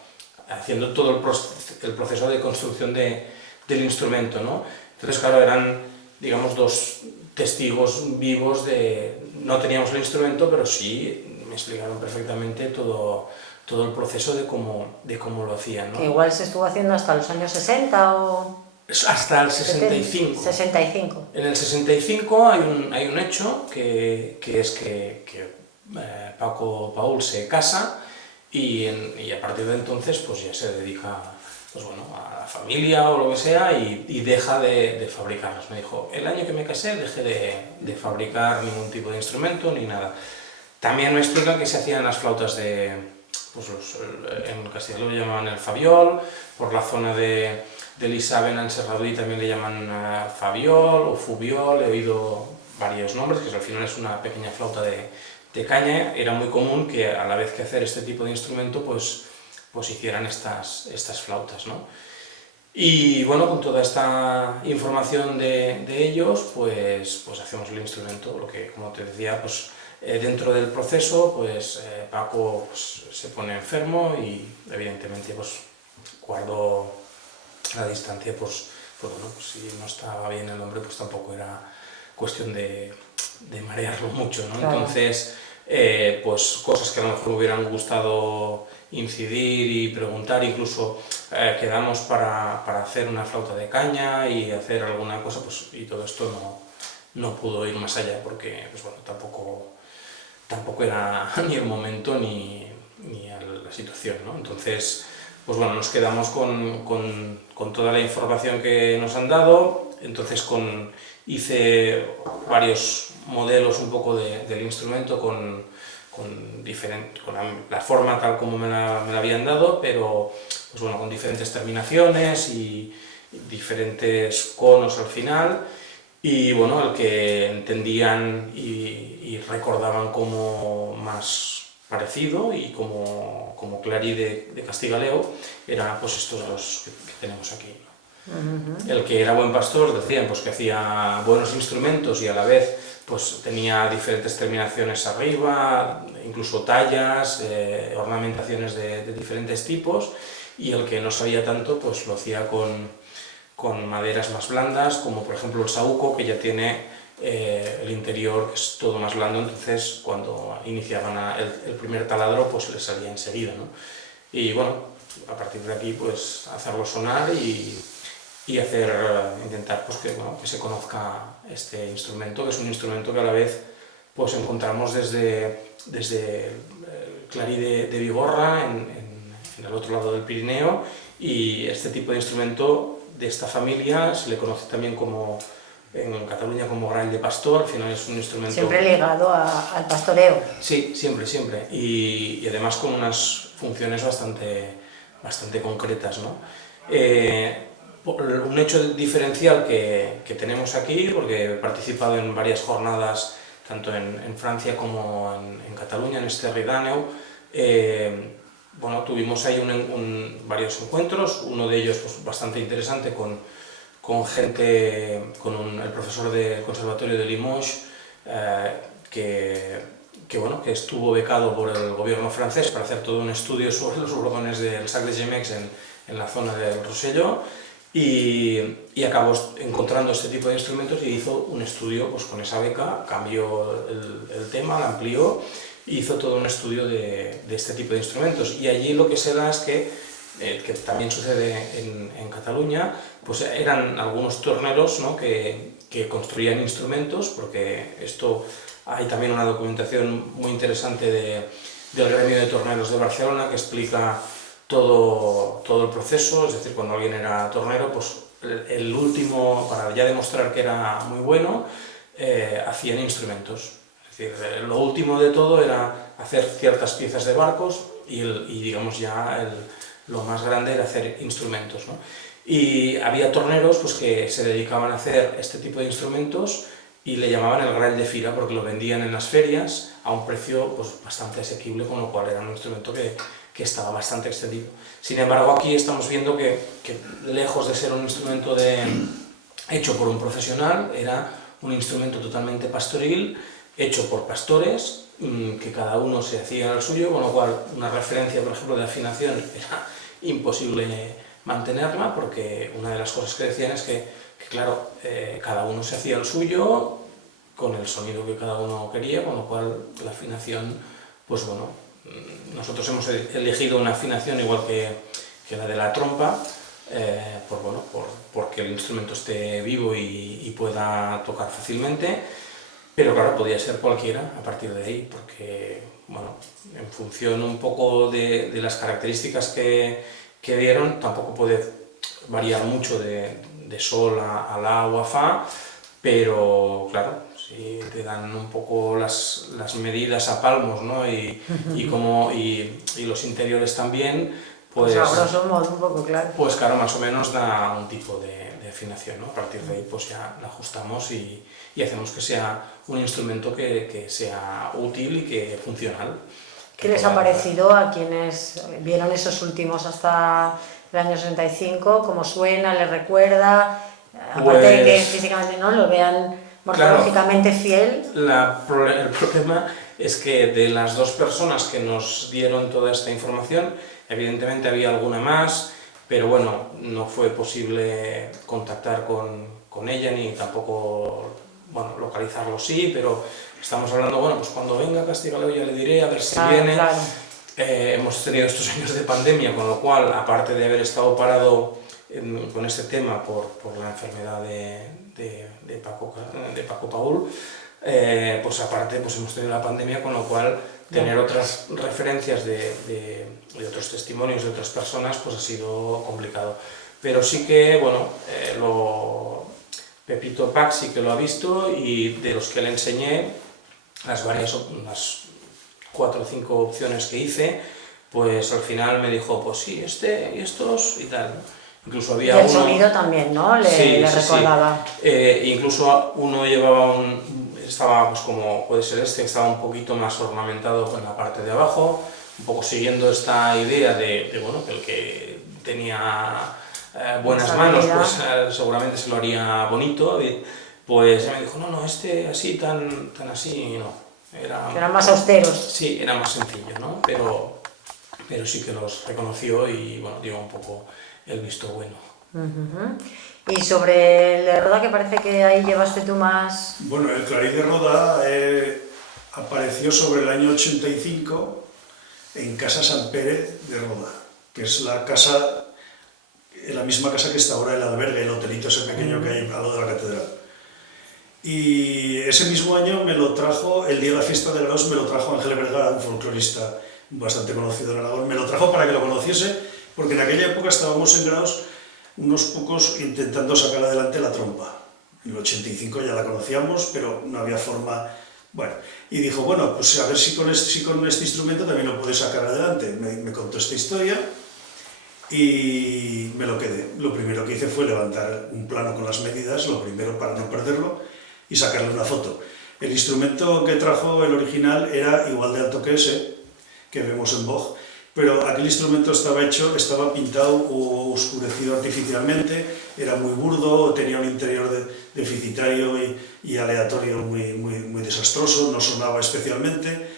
todo el proceso de construcción del instrumento, ¿no? Entonces, claro, eran, digamos, dos testigos vivos no teníamos el instrumento, pero sí me explicaron perfectamente todo todo el proceso de cómo lo hacían, ¿no? Que igual se estuvo haciendo hasta los años 60 o... Hasta el 65. 65. En el 65 hay un hecho que es que Paco Paul se casa y a partir de entonces pues ya se dedica pues bueno, a la familia o lo que sea y deja de fabricarlos. Me dijo, el año que me casé dejé de fabricar ningún tipo de instrumento ni nada. También me explican que se hacían las flautas pues en castellano lo llamaban el fabiol, por la zona de l'Isàvena en Serradui también le llaman fabiol o fubiol, he oído varios nombres, que al final es una pequeña flauta de caña. Era muy común que a la vez que hacer este tipo de instrumento pues hicieran estas flautas, ¿no? Y bueno, con toda esta información de ellos, pues hacemos el instrumento, lo que, como te decía, pues dentro del proceso, pues Paco pues, se pone enfermo y evidentemente pues guardo la distancia, pues bueno, pues si no estaba bien el hombre, pues tampoco era cuestión de marearlo mucho, ¿no? Claro. Entonces, pues cosas que a lo mejor me hubieran gustado incidir y preguntar, incluso quedamos para hacer una flauta de caña y hacer alguna cosa, pues y todo esto no pudo ir más allá porque, pues bueno, tampoco era ni el momento ni la situación, ¿no? Entonces, pues bueno, nos quedamos con toda la información que nos han dado. Entonces hice varios modelos un poco del instrumento con la forma tal como me la habían dado, pero pues bueno, con diferentes terminaciones y diferentes conos al final. Y bueno, el que entendían y recordaban como más parecido y como Clarí de Castigaleo eran pues estos dos que tenemos aquí, ¿no? El que era buen pastor decían pues que hacía buenos instrumentos y a la vez pues tenía diferentes terminaciones arriba, incluso tallas, ornamentaciones de diferentes tipos, y el que no sabía tanto pues lo hacía con maderas más blandas, como por ejemplo el saúco, que ya tiene el interior que es todo más blando, entonces cuando iniciaban el primer taladro pues les salía enseguida, ¿no? Y bueno, a partir de aquí pues hacerlo sonar y intentar pues que se conozca este instrumento, que es un instrumento que a la vez pues encontramos desde el Clarí de Vigorra en el otro lado del Pirineo, y este tipo de instrumento de esta familia se le conoce también en Cataluña como grall de pastor. Al final es un instrumento... Siempre ligado al pastoreo. Sí, siempre. Y además con unas funciones bastante concretas, ¿no? Un hecho diferencial que tenemos aquí, porque he participado en varias jornadas, tanto en Francia como en Cataluña, en este Ridaneu, bueno, tuvimos ahí varios encuentros, uno de ellos pues, bastante interesante con gente, el profesor del Conservatorio de Limoges, que estuvo becado por el gobierno francés para hacer todo un estudio sobre los bordones del Sac de Gemex en la zona del Rosselló, y acabó encontrando este tipo de instrumentos y hizo un estudio pues, con esa beca, cambió el tema, lo amplió, y hizo todo un estudio de este tipo de instrumentos. Y allí lo que se da es que también sucede en Cataluña, pues eran algunos torneros, ¿no? que construían instrumentos, porque hay también una documentación muy interesante del gremio de torneros de Barcelona que explica todo el proceso. Es decir, cuando alguien era tornero, pues el último, para ya demostrar que era muy bueno, hacían instrumentos. Es decir, lo último de todo era hacer ciertas piezas de barcos y digamos ya lo más grande era hacer instrumentos, ¿no? Y había torneros pues, que se dedicaban a hacer este tipo de instrumentos y le llamaban el grall de fira porque lo vendían en las ferias a un precio pues, bastante asequible, con lo cual era un instrumento que estaba bastante extendido. Sin embargo, aquí estamos viendo que lejos de ser un instrumento hecho por un profesional, era un instrumento totalmente pastoril, hecho por pastores, que cada uno se hacía el suyo, con lo cual una referencia, por ejemplo, de afinación era imposible mantenerla, porque una de las cosas que decían es que claro, cada uno se hacía el suyo con el sonido que cada uno quería, con lo cual la afinación, pues bueno, nosotros hemos elegido una afinación igual que la de la trompa, porque el instrumento esté vivo y pueda tocar fácilmente, pero claro, podía ser cualquiera a partir de ahí, porque bueno, en función un poco de las características que dieron, tampoco puede variar mucho de sol a la o a fa, pero claro, si te dan un poco las medidas a palmos, ¿no? y los interiores también, pues a grosso modo, un poco, claro. Pues claro, más o menos da un tipo de afinación, ¿no? A partir de ahí pues ya la ajustamos y hacemos que sea un instrumento que sea útil y que funcional. ¿Qué les ha parecido a quienes vieron esos últimos hasta el año 65? ¿Cómo suena? ¿Les recuerda? Aparte de que físicamente no lo vean morfológicamente fiel. El problema es que de las dos personas que nos dieron toda esta información, evidentemente había alguna más, pero bueno, no fue posible contactar con ella ni tampoco, bueno, localizarlo sí, pero estamos hablando, bueno, pues cuando venga a Castigaleo ya le diré, a ver si viene. Claro. Hemos tenido estos años de pandemia, con lo cual, aparte de haber estado parado con este tema por la enfermedad de Paco Paul, pues aparte pues hemos tenido la pandemia, con lo cual tener otras referencias de otros testimonios de otras personas pues ha sido complicado. Pero sí que, bueno, Pepito Pac sí que lo ha visto, y de los que le enseñé, las 4 o 5 opciones que hice, pues al final me dijo, pues sí, y estos y tal. Incluso había el sonido también, ¿no? Le recordaba. Sí. Incluso uno llevaba estaba pues como puede ser estaba un poquito más ornamentado con la parte de abajo, un poco siguiendo esta idea de bueno, que el que tenía buenas manos, pues seguramente se lo haría bonito, y pues ella me dijo, no, así, tan así, no. Eran más austeros. Sí, era más sencillo, ¿no? Pero sí que los reconoció y bueno, dio un poco el visto bueno. Y sobre el de Roda, que parece que ahí llevaste tú más... Bueno, el clarí de Roda apareció sobre el año 85 en Casa Sant Pere de Roda, que es la misma casa que está ahora el albergue, el hotelito ese pequeño que hay al lado de la catedral. Y ese mismo año me lo trajo, el día de la fiesta de Graus, me lo trajo Ángel Vergara, un folclorista bastante conocido en Aragón, me lo trajo para que lo conociese, porque en aquella época estábamos en Graus unos pocos intentando sacar adelante la trompa. En el 85 ya la conocíamos, pero no había forma... Bueno, y dijo, bueno, pues a ver si con este instrumento también lo puedes sacar adelante. Me contó esta historia y me lo quedé. Lo primero que hice fue levantar un plano con las medidas, lo primero para no perderlo, y sacarle una foto. El instrumento que trajo, el original, era igual de alto que ese, que vemos en Vogue, pero aquel instrumento estaba pintado o oscurecido artificialmente, era muy burdo, tenía un interior deficitario y aleatorio muy desastroso, no sonaba especialmente,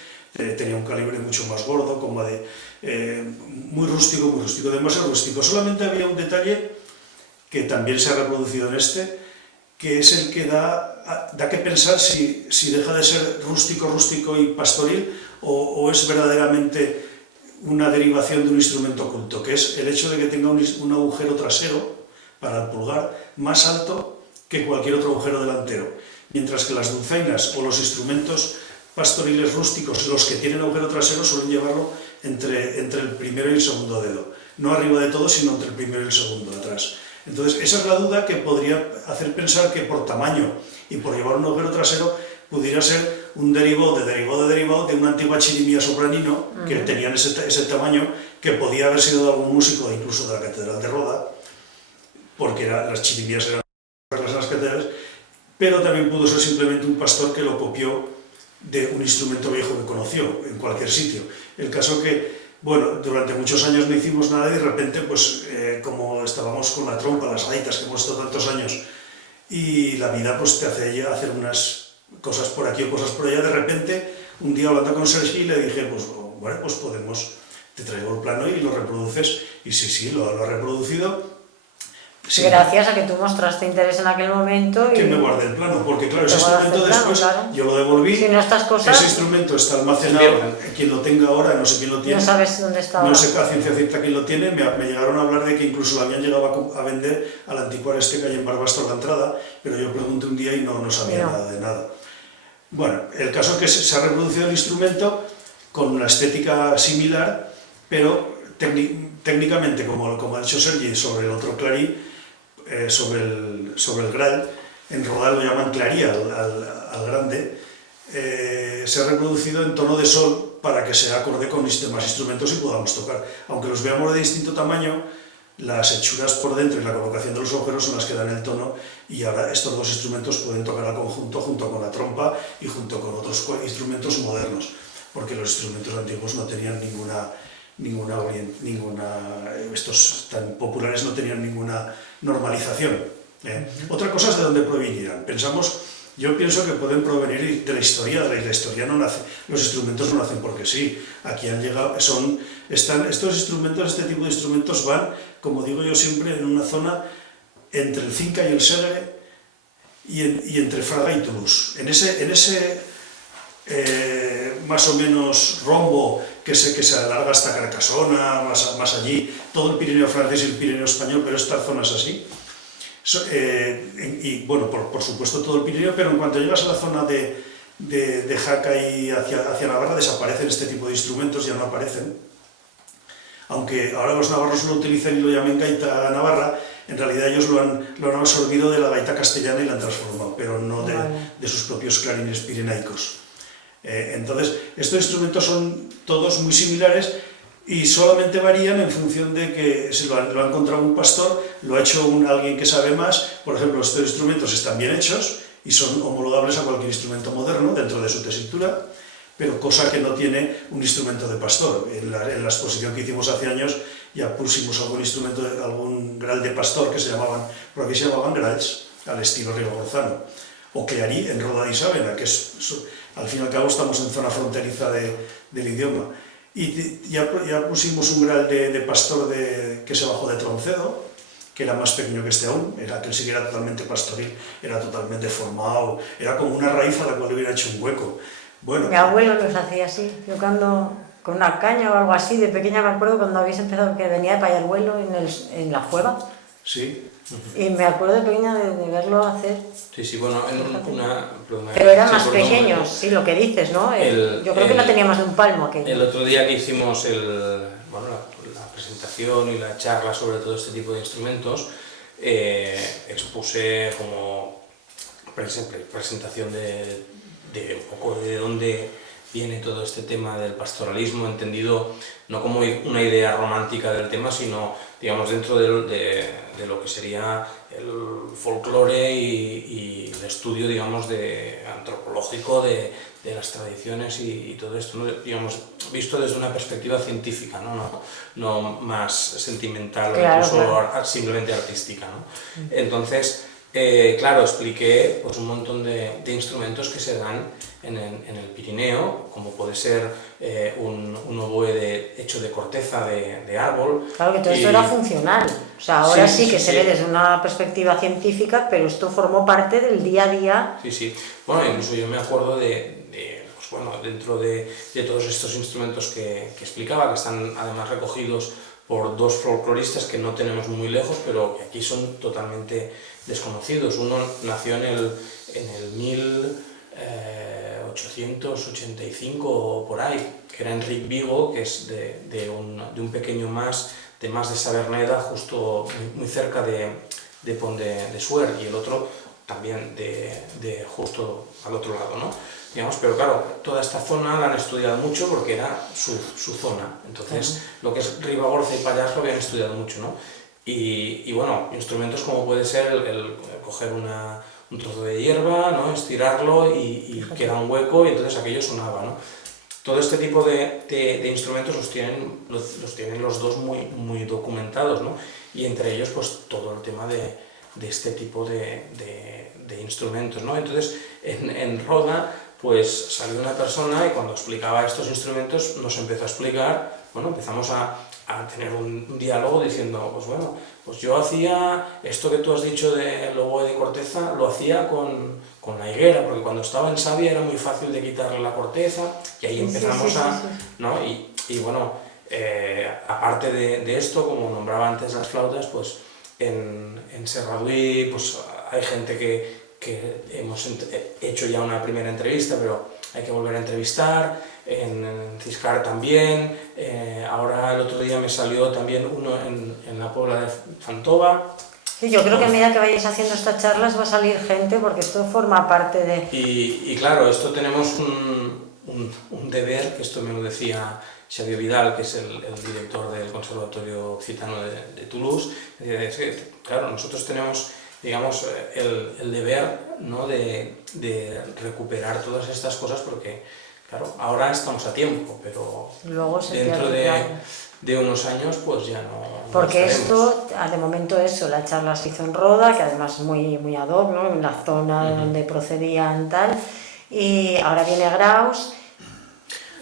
tenía un calibre mucho más gordo, como muy rústico, demasiado rústico. Solamente había un detalle que también se ha reproducido en este, que es el que da que pensar si deja de ser rústico y pastoril o es verdaderamente una derivación de un instrumento culto, que es el hecho de que tenga un agujero trasero para el pulgar más alto que cualquier otro agujero delantero, mientras que las dulzainas o los instrumentos pastoriles rústicos, los que tienen agujero trasero, suelen llevarlo entre el primero y el segundo dedo, no arriba de todo, sino entre el primero y el segundo atrás. Entonces, esa es la duda que podría hacer pensar que por tamaño y por llevar un agujero trasero pudiera ser un derivado de una antigua chirimía sopranino que tenían ese tamaño, que podía haber sido de algún músico incluso de la Catedral de Roda, porque las chirimías eran las catedrales, pero también pudo ser simplemente un pastor que lo copió de un instrumento viejo que conoció en cualquier sitio. El caso que, bueno, durante muchos años no hicimos nada y de repente, pues como estábamos con la trompa, las gaitas que hemos estado tantos años, y la vida pues te hace hacer unas cosas por aquí o cosas por allá, de repente, un día hablando con Sergi le dije, pues bueno, pues te traigo el plano y lo reproduces, y sí, lo ha reproducido, Sí. Gracias a que tú mostraste interés en aquel momento. Que me guardé el plano, porque claro, ese instrumento después yo lo devolví. Si no, estas cosas, ese instrumento está almacenado, quien lo tenga ahora, no sé quién lo tiene. No sabes dónde está. No sé a ciencia cierta quién lo tiene. Me llegaron a hablar de que incluso lo habían llegado a vender al anticuario que hay en Barbastro la entrada, pero yo pregunté un día y no sabía nada de nada. Bueno, el caso es que se ha reproducido el instrumento con una estética similar, pero técnicamente, como ha dicho Sergi, sobre el otro clarí, sobre el Graal, en Rodal lo llaman clarí al grande, se ha reproducido en tono de sol para que sea acorde con los demás instrumentos y podamos tocar. Aunque los veamos de distinto tamaño, las hechuras por dentro y la colocación de los agujeros son las que dan el tono, y ahora estos dos instrumentos pueden tocar al conjunto junto con la trompa y junto con otros instrumentos modernos, porque los instrumentos antiguos no tenían estos tan populares no tenían ninguna normalización. Otra cosa es de dónde provinieran. Yo pienso que pueden provenir de la historia. La historia no nace, los instrumentos no nacen porque sí. Aquí han llegado, estos instrumentos, este tipo de instrumentos van, como digo yo siempre, en una zona entre el Cinca y el Segre y entre Fraga y Toulouse. En ese más o menos rombo que se alarga hasta Carcassona, más allí, todo el Pirineo francés y el Pirineo español, pero esta zona es así. Y bueno, por supuesto todo el Pirineo, pero en cuanto llegas a la zona de Jaca y hacia Navarra desaparecen este tipo de instrumentos, ya no aparecen. Aunque ahora los navarros lo utilizan y lo llaman gaita navarra, en realidad ellos lo han absorbido de la gaita castellana y la han transformado, pero no de sus propios clarines pirenaicos. Entonces, estos instrumentos son todos muy similares y solamente varían en función de que lo ha encontrado un pastor, lo ha hecho alguien que sabe más. Por ejemplo, estos instrumentos están bien hechos y son homologables a cualquier instrumento moderno dentro de su tesitura, pero cosa que no tiene un instrumento de pastor. En la exposición que hicimos hace años ya pusimos algún Graal de pastor que se llamaban Graals, al estilo ribagorzano, o Clarí en Roda de Isabena, que al fin y al cabo estamos en zona fronteriza del idioma. Y ya pusimos un Graal de pastor que se bajó de Troncedo, que era más pequeño que este aún, aquel sí que era totalmente pastoril, era totalmente formado, era como una raíz a la cual le hubiera hecho un hueco. Bueno, mi abuelo los hacía así, yo cuando con una caña o algo así, de pequeña me acuerdo cuando habéis empezado, que venía de Payarhuelo en la cueva. Sí. Y me acuerdo de pequeña de verlo hacer. Sí, bueno, pero eran más pequeños, sí, lo que dices, ¿no? Yo creo que no tenía más de un palmo aquello. El otro día que hicimos la presentación y la charla sobre todo este tipo de instrumentos, expuse como presentación de un poco de dónde viene todo este tema del pastoralismo, entendido no como una idea romántica del tema, sino, digamos, dentro de lo que sería el folclore y el estudio, digamos, antropológico de las tradiciones y todo esto, ¿no? Digamos, visto desde una perspectiva científica, no más sentimental, claro, o incluso simplemente artística, ¿no? Entonces, claro, expliqué pues, un montón de instrumentos que se dan en el Pirineo, como puede ser un oboe hecho de corteza de árbol. Claro que todo esto era funcional, o sea, ahora sí que se ve desde una perspectiva científica, pero esto formó parte del día a día. Sí. Bueno, incluso yo me acuerdo pues, bueno, dentro de todos estos instrumentos que explicaba, que están además recogidos por dos folcloristas que no tenemos muy lejos, pero que aquí son totalmente desconocidos. Uno nació en el 1885 o por ahí, que era Enric Vigo, que es de un pequeño mas de Saverneda, justo muy cerca de Pont de Suert, y el otro también de justo al otro lado, ¿no? Digamos, pero claro, toda esta zona la han estudiado mucho porque era su zona. Entonces, lo que es Ribagorza y Pallars lo habían estudiado mucho, ¿no? Y bueno, instrumentos como puede ser el coger un trozo de hierba, ¿no? Estirarlo y queda un hueco y entonces aquello sonaba, ¿no? Todo este tipo de instrumentos los tienen los dos muy documentados, ¿no? Y entre ellos pues todo el tema de este tipo de instrumentos, ¿no? Entonces en Roda pues salió una persona y cuando explicaba estos instrumentos nos empezó a explicar, bueno, empezamos a tener un diálogo diciendo, pues bueno, pues yo hacía esto que tú has dicho del oboe de corteza, lo hacía con la higuera, porque cuando estaba en savia era muy fácil de quitarle la corteza, y ahí empezamos ¿no? Y bueno, aparte de esto, como nombraba antes las flautas, pues en Serradui pues hay gente que hemos hecho ya una primera entrevista, pero hay que volver a entrevistar, en Ciscar también, ahora el otro día me salió también uno en la Puebla de Fantova. Sí, yo creo que a medida que vayáis haciendo estas charlas va a salir gente, porque esto forma parte de... Y claro, esto tenemos un deber, que esto me lo decía Xavier Vidal, que es el director del Conservatorio Occitano de Toulouse. Es que, claro, nosotros tenemos, digamos, el deber, ¿no?, de recuperar todas estas cosas, porque, claro, ahora estamos a tiempo, pero luego dentro de unos años pues ya no... Porque esto, de momento eso, la charla se hizo en Roda, que además muy, muy ad hoc, ¿no?, en la zona donde procedían tal, y ahora viene Graus,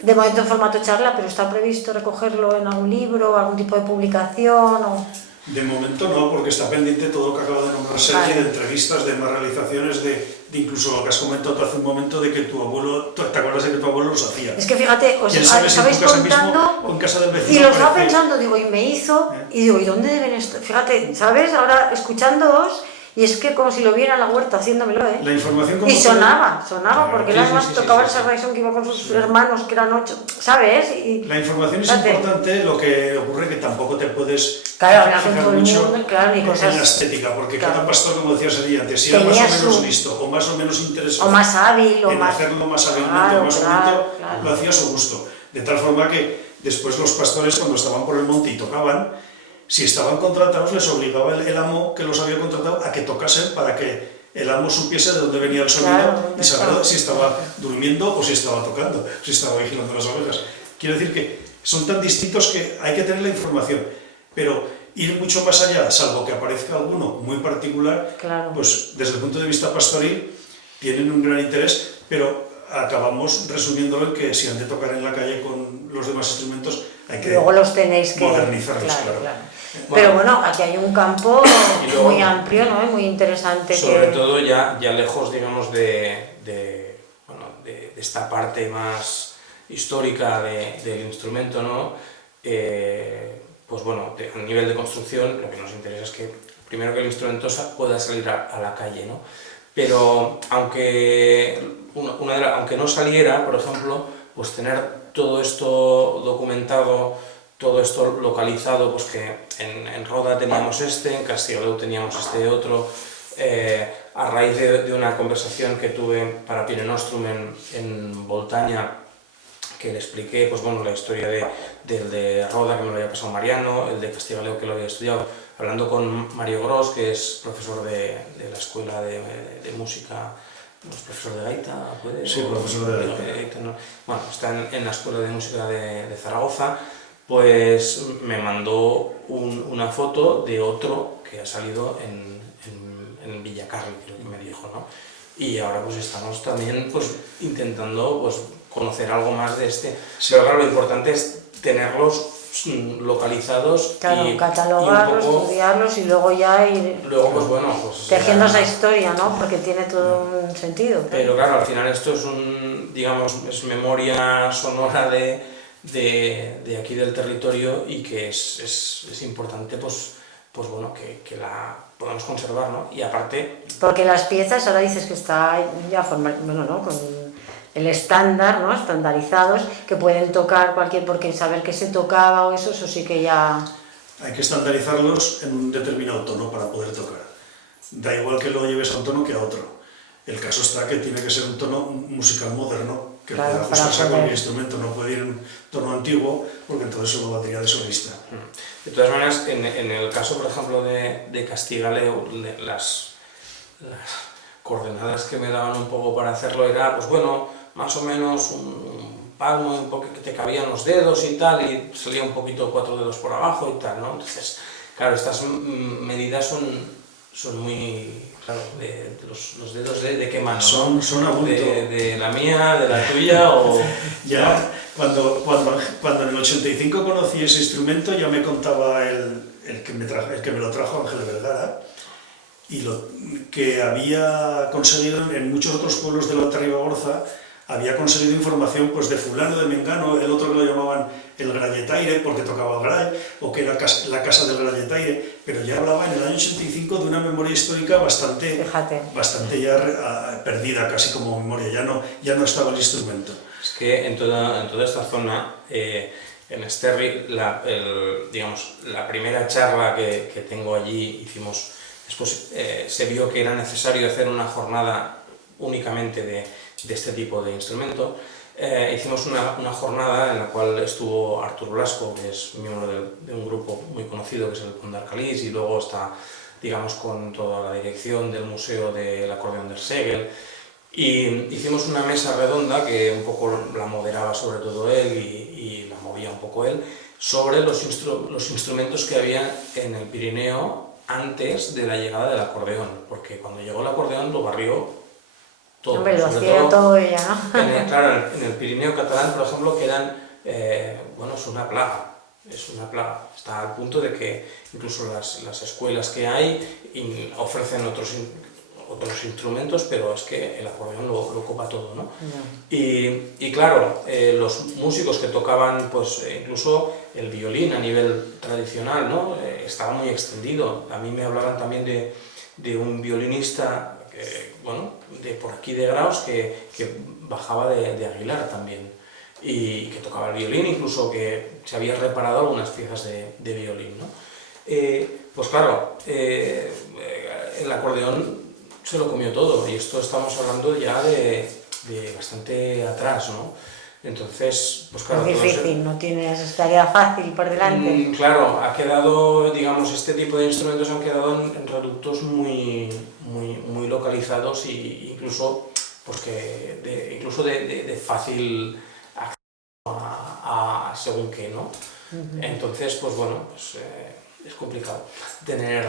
de momento en formato charla, pero ¿está previsto recogerlo en algún libro, algún tipo de publicación? O... De momento no, porque está pendiente todo lo que acaba de nombrar Sergi, de entrevistas, de más realizaciones, de incluso lo que has comentado tú hace un momento, de que tu abuelo, ¿te acuerdas de que tu abuelo los hacía? Es que fíjate, os estabais contando o en casa del vecino, y lo estaba pensando, digo, y me hizo, y digo, ¿y dónde deben estar? Fíjate, ¿sabes? Ahora escuchándoos, y es que como si lo viera en la huerta haciéndomelo, ¿eh? La información como y sonaba, porque él además tocaba el sí. sarraison que iba con sus hermanos, que eran 8, ¿sabes? Y, la información es importante, lo que ocurre que tampoco te puedes fijar mucho claro, en la estética, porque cada pastor, como decía Sergi antes, si era más o menos listo, o más o menos interesado, o más hábil, o en más... hacerlo más hábilmente, o más bonito, lo hacía a su gusto. De tal forma que después los pastores, cuando estaban por el monte y tocaban, si estaban contratados, les obligaba el amo que los había contratado a que tocasen para que el amo supiese de dónde venía el sonido y saber si estaba durmiendo o si estaba tocando, si estaba vigilando las ovejas. Quiero decir que son tan distintos que hay que tener la información, pero ir mucho más allá, salvo que aparezca alguno muy particular, pues desde el punto de vista pastoril tienen un gran interés, pero acabamos resumiéndolo en que si han de tocar en la calle con los demás instrumentos, hay que luego los tenéis que modernizarlos, claro. Pero bueno, aquí hay un campo luego, muy amplio, ¿no?, muy interesante. Sobre todo ya lejos, digamos, de esta parte más histórica del instrumento, ¿no? Pues bueno, a nivel de construcción, lo que nos interesa es que primero que el instrumento pueda salir a la calle, ¿no? Pero aunque no saliera, por ejemplo, pues tener todo esto documentado, todo esto localizado, pues que en Roda teníamos en Castigaleu teníamos otro, a raíz de una conversación que tuve para Pine Nostrum en Voltaña, que le expliqué, pues bueno, la historia del de Roda, que me lo había pasado Mariano, el de Castigaleu, que lo había estudiado, hablando con Mario Gros, que es profesor de la Escuela de Música, ¿es profesor de gaita? ¿Puede? Sí, profesor de gaita. ¿No? Bueno, está en la Escuela de Música de Zaragoza, pues me mandó una foto de otro que ha salido en Villacarri, creo que me dijo, ¿no? Y ahora pues estamos también pues intentando pues conocer algo más de este. Pero claro, lo importante es tenerlos localizados, y catalogarlos, estudiarlos y luego ya ir pues bueno, pues tejiendo esa historia, ¿no? Porque tiene todo un sentido. Pero claro, al final esto es es memoria sonora de aquí del territorio y que es importante pues bueno, que la podamos conservar, ¿no? Y aparte... Porque las piezas, ahora dices que está ya bueno, ¿no?, con el estándar, ¿no?, estandarizados, que pueden tocar porque saber que se tocaba o eso sí que ya... Hay que estandarizarlos en un determinado tono para poder tocar. Da igual que lo lleves a un tono que a otro. El caso está que tiene que ser un tono musical moderno, que pueda ajustarse a cualquier instrumento, no puede ir en un tono antiguo, porque entonces solo valdría de solista. De todas maneras, en el caso, por ejemplo, de Castigaleu, las coordenadas que me daban un poco para hacerlo era, pues bueno, más o menos un palmo, un poco que te cabían los dedos y tal, y salía un poquito 4 dedos por abajo y tal, ¿no? Entonces, claro, estas medidas son muy Claro, los dedos de qué mano, son a bulto. De la mía, de la tuya o... Ya, cuando en el 85 conocí ese instrumento, ya me contaba el que me lo trajo, Ángel Vergara, y lo que había conseguido en muchos otros pueblos de la Alta Ribagorza, había conseguido información pues, de fulano, de mengano, el otro que lo llamaban el gralletaire, porque tocaba el grall, o que era la casa del gralletaire, pero ya hablaba en el año 85 de una memoria histórica bastante ya perdida, casi como memoria, ya no estaba el instrumento. Es que en toda esta zona, en Esterri, digamos, la primera charla que tengo allí, hicimos, después se vio que era necesario hacer una jornada únicamente de este tipo de instrumento. Hicimos una jornada en la cual estuvo Artur Blasco, que es miembro de un grupo muy conocido que es el Pondarcalís, y luego está, digamos, con toda la dirección del Museo del Acordeón del Segel, y hicimos una mesa redonda que un poco la moderaba sobre todo él y la movía un poco él, sobre los instrumentos que había en el Pirineo antes de la llegada del acordeón, porque cuando llegó el acordeón lo barrió todo. Hombre, lo hacía todo ella, ¿no? Claro, en el Pirineo catalán, por ejemplo, quedan, bueno, es una plaga, está al punto de que incluso las escuelas que hay ofrecen otros instrumentos, pero es que el acordeón lo copa todo, ¿no? Y claro, los músicos que tocaban, pues incluso el violín a nivel tradicional, ¿no? Estaba muy extendido. A mí me hablaban también de un violinista, bueno, de por aquí de Graus, que bajaba de Aguilar también, y que tocaba el violín, incluso que se había reparado algunas piezas de violín, ¿no? Pues claro, el acordeón se lo comió todo, y esto estamos hablando ya de bastante atrás, ¿no? Entonces, pues claro... Es difícil, no tienes tarea fácil por delante. Claro, ha quedado, digamos, este tipo de instrumentos han quedado en reductos muy localizados, e incluso, pues incluso de fácil acceso a según qué, ¿no? Entonces, pues bueno, pues, es complicado tener...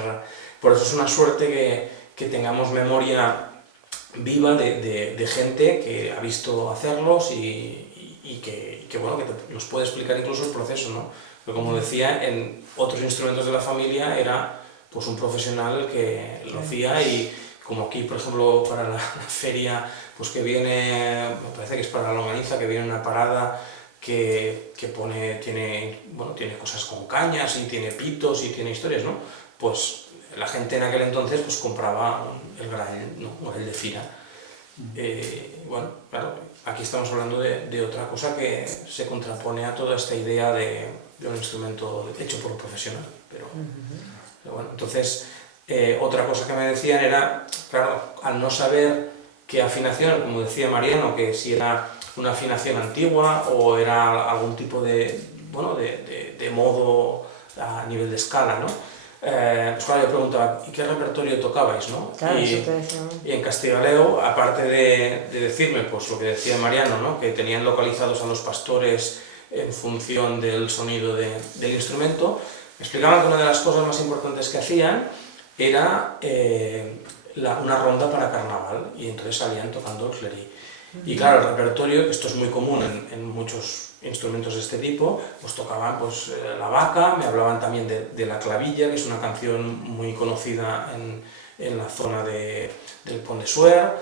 Por eso es una suerte que tengamos memoria viva de gente que ha visto hacerlos y que bueno, que nos puede explicar incluso el proceso, ¿no? Pero como decía, en otros instrumentos de la familia era pues un profesional el que lo hacía, y como aquí, por ejemplo, para la feria, pues que viene, me parece que es para la longaniza, que viene una parada que tiene cosas con cañas y tiene pitos y tiene historias, ¿no? Pues la gente en aquel entonces pues compraba el grall, ¿no? El de fira. Bueno, claro, aquí estamos hablando de otra cosa que se contrapone a toda esta idea de un instrumento hecho por un profesional. Pero bueno, entonces, otra cosa que me decían era, claro, al no saber qué afinación, como decía Mariano, que si era una afinación antigua o era algún tipo de modo a nivel de escala, ¿no? Pues claro, yo preguntaba, ¿y qué repertorio tocabais, no? Claro, y en Castigaleo, aparte de decirme pues lo que decía Mariano, ¿no? Que tenían localizados a los pastores en función del sonido del instrumento, me explicaban que una de las cosas más importantes que hacían era una ronda para carnaval, y entonces salían tocando el clerí. Y claro, el repertorio, esto es muy común en muchos instrumentos de este tipo, pues tocaban pues, la vaca, me hablaban también de la clavilla, que es una canción muy conocida en la zona del Pont de Suert,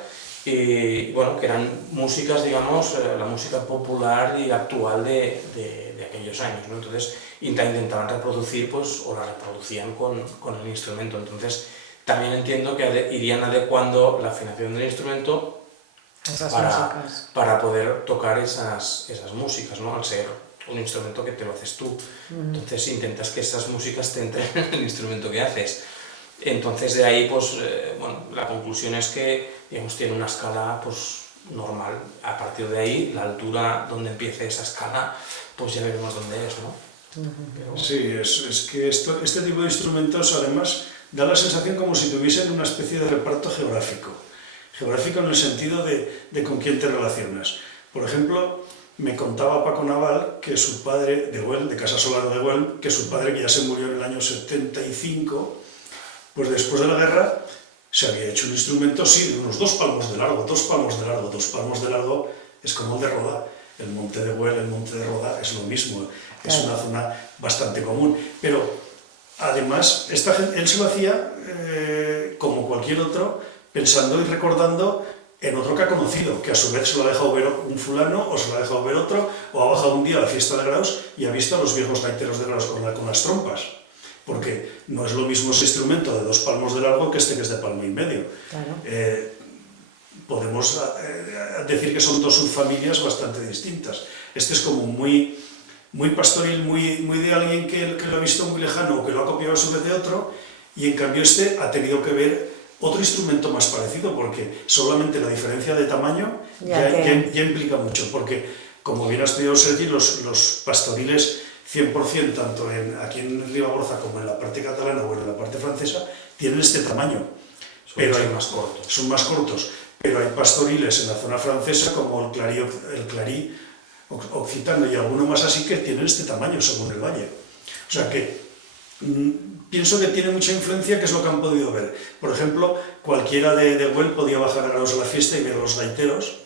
y bueno, que eran músicas, digamos, la música popular y actual de aquellos años, ¿no? Entonces intentaban reproducir, pues, o la reproducían con el instrumento. Entonces también entiendo que irían adecuando la afinación del instrumento para poder tocar esas músicas, ¿no? Al ser un instrumento que te lo haces tú. Entonces intentas que esas músicas te entren en el instrumento que haces. Entonces de ahí, pues, bueno, la conclusión es que, digamos, tiene una escala pues, normal. A partir de ahí, la altura donde empiece esa escala, pues ya veremos dónde es, ¿no? Pero... Sí, es que este tipo de instrumentos además da la sensación como si tuviesen una especie de reparto geográfico. Geográfico en el sentido de con quién te relacionas. Por ejemplo, me contaba Paco Naval que su padre, de Güell, de Casa Solano de Güell, que su padre, que ya se murió en el año 75, pues después de la guerra, se había hecho un instrumento, sí, de unos 2 palmos de largo, 2 palmos de largo, 2 palmos de largo, es como el de Roda. El monte de Güell, el monte de Roda es lo mismo, es una zona bastante común. Pero además, él se lo hacía como cualquier otro, pensando y recordando en otro que ha conocido, que a su vez se lo ha dejado ver un fulano, o se lo ha dejado ver otro, o ha bajado un día a la fiesta de Graus y ha visto a los viejos gaiteros de Graus con las trompas. Porque no es lo mismo ese instrumento de 2 palmos de largo que este que es de palmo y medio. Claro. Podemos decir que son 2 subfamilias bastante distintas. Este es como muy pastoril, muy de alguien que lo ha visto muy lejano o que lo ha copiado a su vez de otro, y en cambio este ha tenido que ver otro instrumento más parecido, porque solamente la diferencia de tamaño ya implica mucho, porque como bien ha estudiado Sergi, los pastoriles 100%, tanto aquí en Ribagorza como en la parte catalana o en la parte francesa, tienen este tamaño. Son más cortos. Pero hay pastoriles en la zona francesa, como el clarí occitano y alguno más así, que tienen este tamaño según el valle. O sea que pienso que tiene mucha influencia, que es lo que han podido ver. Por ejemplo, cualquiera de Güell podía bajar a Graus a la fiesta y ver a los gaiteros,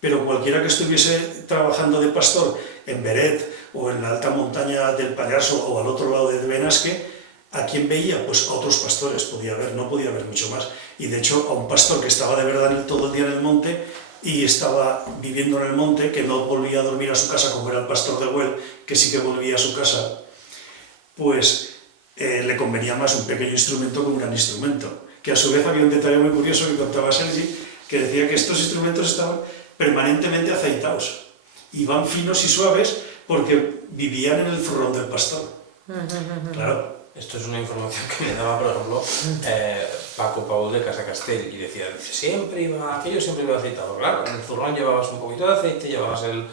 pero cualquiera que estuviese trabajando de pastor en Beret o en la alta montaña del Pallaso o al otro lado de Benasque, ¿a quién veía? Pues a otros pastores podía ver, no podía ver mucho más. Y de hecho a un pastor que estaba de verdad todo el día en el monte y estaba viviendo en el monte, que no volvía a dormir a su casa como era el pastor de Güell, que sí que volvía a su casa, pues le convenía más un pequeño instrumento que un gran instrumento. Que a su vez había un detalle muy curioso que contaba Sergi, que decía que estos instrumentos estaban permanentemente aceitados, y van finos y suaves porque vivían en el zurrón del pastor. Claro. Esto es una información que me daba, por ejemplo, Paco Paul de Casa Castell, y decía, aquello siempre iba aceitado. Claro, en el zurrón llevabas un poquito de aceite, llevabas el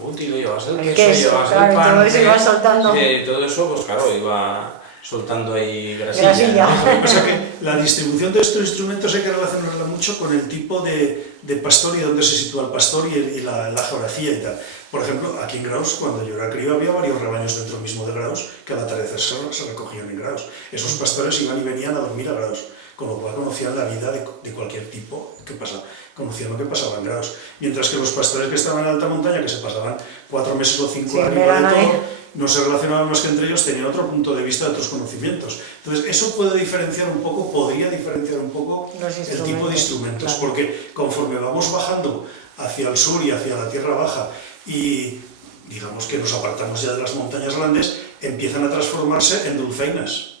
bútilo, llevabas el queso, llevabas el pan, todo eso iba soltando. Y todo eso, pues claro, iba soltando ahí grasilla. Lo que pasa es que la distribución de estos instrumentos hay que relacionarla mucho con el tipo de pastor y dónde se sitúa el pastor y la geografía y tal. Por ejemplo, aquí en Graus, cuando yo era crío, había varios rebaños dentro mismo de Graus que al atardecer se recogían en Graus. Esos pastores iban y venían a dormir a Graus, con lo cual conocían la vida de cualquier tipo que pasaba, conocían lo que pasaba en Graus. Mientras que los pastores que estaban en alta montaña, que se pasaban 4 meses o 5 arriba de todo, no se relacionaban más que entre ellos, tenían otro punto de vista, de otros conocimientos. Entonces, eso puede diferenciar un poco, podría diferenciar un poco el tipo de instrumentos, claro. Porque conforme vamos bajando hacia el sur y hacia la tierra baja, y digamos que nos apartamos ya de las montañas grandes, empiezan a transformarse en dulzainas,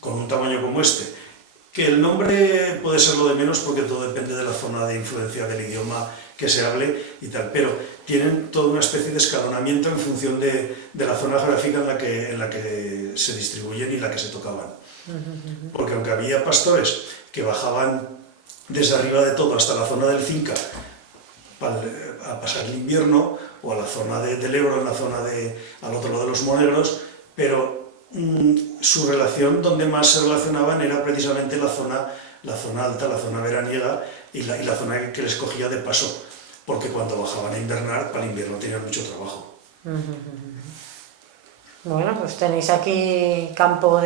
con un tamaño como este. Que el nombre puede ser lo de menos porque todo depende de la zona de influencia del idioma que se hable y tal, pero tienen toda una especie de escalonamiento en función de la zona geográfica en la que se distribuyen y en la que se tocaban. Porque aunque había pastores que bajaban desde arriba de todo hasta la zona del Cinca a pasar el invierno, o a la zona del Ebro, en la zona al otro lado de los Monegros, pero su relación, donde más se relacionaban, era precisamente la zona alta, la zona veraniega y la zona que les cogía de paso, porque cuando bajaban a invernar, para el invierno tenían mucho trabajo. Bueno, pues tenéis aquí campo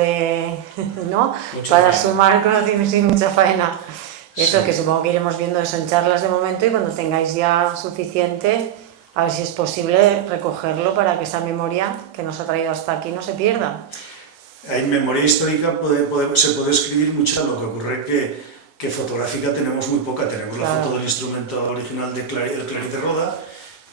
¿no? Para sumar conocimientos y mucha faena. Eso sí. Que supongo que iremos viendo eso en charlas de momento, y cuando tengáis ya suficiente, a ver si es posible recogerlo para que esa memoria que nos ha traído hasta aquí no se pierda. En memoria histórica se puede escribir mucho, lo que ocurre que fotográfica tenemos muy poca. Tenemos la foto del instrumento original del clarí de Roda,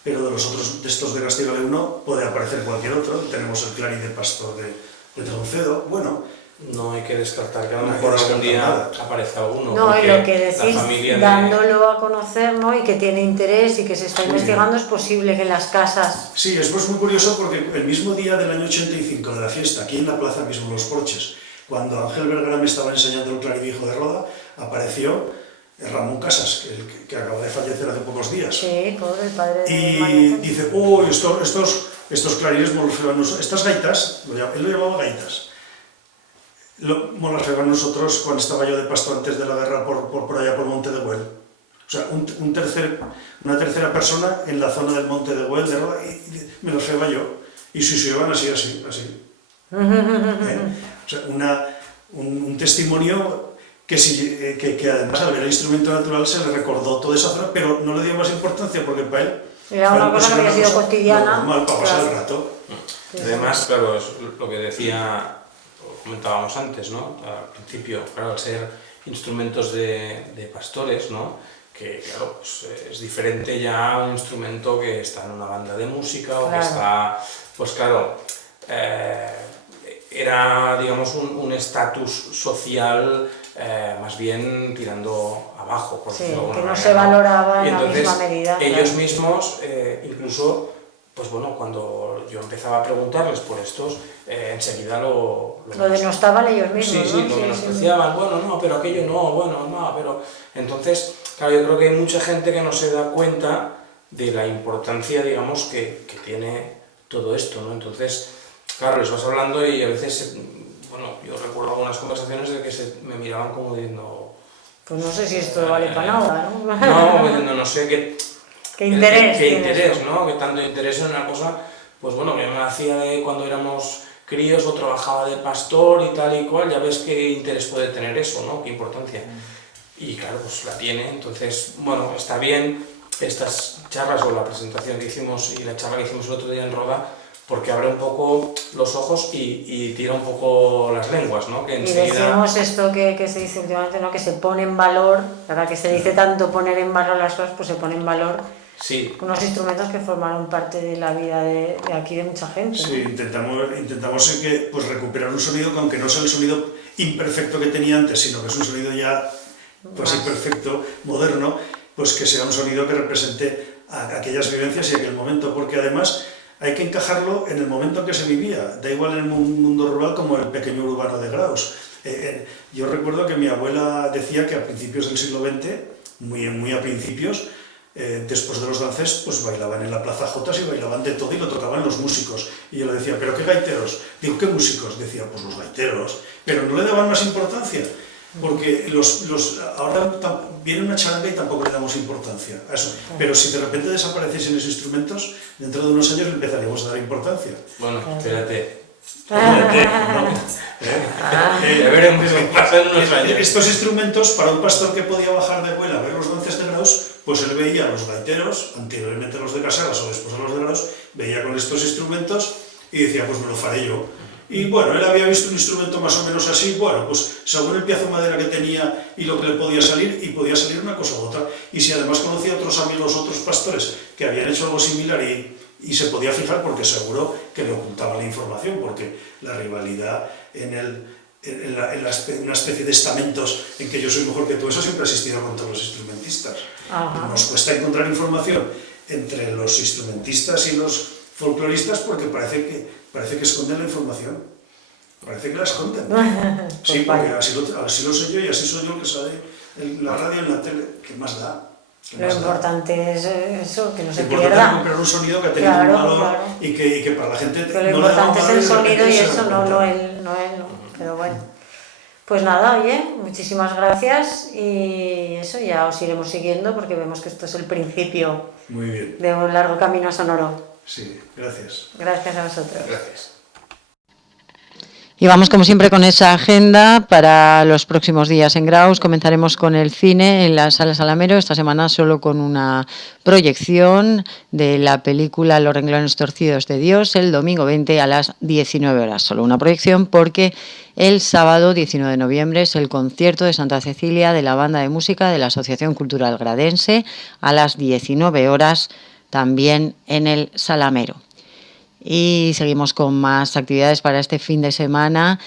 pero de los otros, de estos de Castilla y León, puede aparecer cualquier otro. Tenemos el clarí de Pastor de Troncedo, bueno. No hay que descartar que a lo mejor algún día aparezca uno. No, y lo que decís, dándolo a conocer, ¿no? Y que tiene interés y que se está investigando, es posible que en las casas... Sí, es muy curioso porque el mismo día del año 85 de la fiesta, aquí en la plaza mismo de los Porches, cuando Ángel Vergara me estaba enseñando el clarí viejo de Roda, apareció Ramón Casas, que acaba de fallecer hace pocos días. Sí, pobre el padre de y dice, estos clarines, estas gaitas, él lo llamaba gaitas. Nos las llevamos nosotros cuando estaba yo de pasto antes de la guerra por allá por Monte de Güell. O sea, una tercera persona en la zona del Monte de Güell, y me los llevaba yo. Y si se llevan así. O sea, un testimonio que además al ver el instrumento natural se le recordó toda esa zona, pero no le dio más importancia porque para él era una cosa que había sido cotidiana. Normal, para pasar el rato. Además, claro, es lo que comentábamos antes, ¿no? Al principio, claro, al ser instrumentos de pastores, ¿no? Que claro, pues, es diferente ya a un instrumento que está en una banda de música o que está, pues claro, era, digamos, un estatus social más bien tirando abajo, por decirlo de alguna manera, que no se valoraba en la misma medida. Ellos mismos, incluso, pues bueno, cuando yo empezaba a preguntarles por estos, enseguida lo denostaban ellos mismos, sí, lo menospreciaban, bueno, no, pero aquello no, bueno, no, pero... Entonces, claro, yo creo que hay mucha gente que no se da cuenta de la importancia, digamos, que tiene todo esto, ¿no? Entonces, claro, les vas hablando y a veces, bueno, yo recuerdo algunas conversaciones de que me miraban como diciendo... Pues no sé si esto vale para nada, ¿no? No, no sé qué... ¿Qué interés? ¿Qué interés, no? Que tanto interés en una cosa, pues bueno, que me hacía de cuando éramos críos o trabajaba de pastor y tal y cual, ya ves qué interés puede tener eso, ¿no? Qué importancia. Y claro, pues la tiene, entonces, bueno, está bien estas charlas o la presentación que hicimos y la charla que hicimos el otro día en Roda, porque abre un poco los ojos y tira un poco las lenguas, ¿no? Que enseguida... Y decimos esto que se dice últimamente, ¿no? Que se pone en valor, ahora que se dice tanto poner en valor las cosas, pues se pone en valor unos instrumentos que formaron parte de la vida de aquí de mucha gente, ¿no? Sí, intentamos pues, recuperar un sonido que aunque no sea el sonido imperfecto que tenía antes, sino que es un sonido ya pues, imperfecto, moderno, pues que sea un sonido que represente aquellas vivencias y aquel momento, porque además hay que encajarlo en el momento en que se vivía, da igual en el mundo rural como en el pequeño urbano de Graus. Yo recuerdo que mi abuela decía que a principios del siglo XX, muy a principios, después de los dances, pues bailaban en la Plaza Jotas y bailaban de todo y lo tocaban los músicos. Y yo le decía, ¿pero qué gaiteros? Digo, ¿qué músicos? Decía, pues los gaiteros. Pero no le daban más importancia, porque ahora viene una charanga y tampoco le damos importancia a eso. Pero si de repente desapareciesen los instrumentos, dentro de unos años le empezaríamos a dar importancia. Bueno, espérate. ¿No? Ya veremos qué pasa en unos años. Estos instrumentos, para un pastor que podía bajar de Huela a ver los dances de Graus, pues él veía a los gaiteros, anteriormente los de Casaras o después a los de Graus, veía con estos instrumentos y decía, pues me lo faré yo. Y bueno, él había visto un instrumento más o menos así, bueno, pues según el piazo de madera que tenía y lo que le podía salir, y podía salir una cosa u otra. Y si además conocía a otros amigos, otros pastores que habían hecho algo similar y se podía fijar, porque seguro que le ocultaban la información, porque la rivalidad en una especie de estamentos en que yo soy mejor que tú, eso siempre ha existido con todos los instrumentistas. Nos cuesta encontrar información entre los instrumentistas y los folcloristas porque parece que esconden la información. Parece que la esconden. Sí, porque así lo sé yo y así soy yo el que sale en la radio, en la tele. ¿Qué más da? Lo importante es eso, que no se pierda. Lo importante es recuperar un sonido que ha tenido un valor y que para la gente pero lo importante es el sonido y eso, no él. Pero bueno. Pues nada, oye, muchísimas gracias y eso ya os iremos siguiendo porque vemos que esto es el principio de un largo camino sonoro. Sí, gracias. Gracias a vosotros. Gracias. Y vamos como siempre con esa agenda para los próximos días en Graus. Comenzaremos con el cine en la Sala Salamero, esta semana solo con una proyección de la película Los renglones torcidos de Dios, el domingo 20 a las 19 horas. Solo una proyección porque el sábado 19 de noviembre es el concierto de Santa Cecilia de la banda de música de la Asociación Cultural Gradense a las 19 horas también en el Salamero. Y seguimos con más actividades para este fin de semana.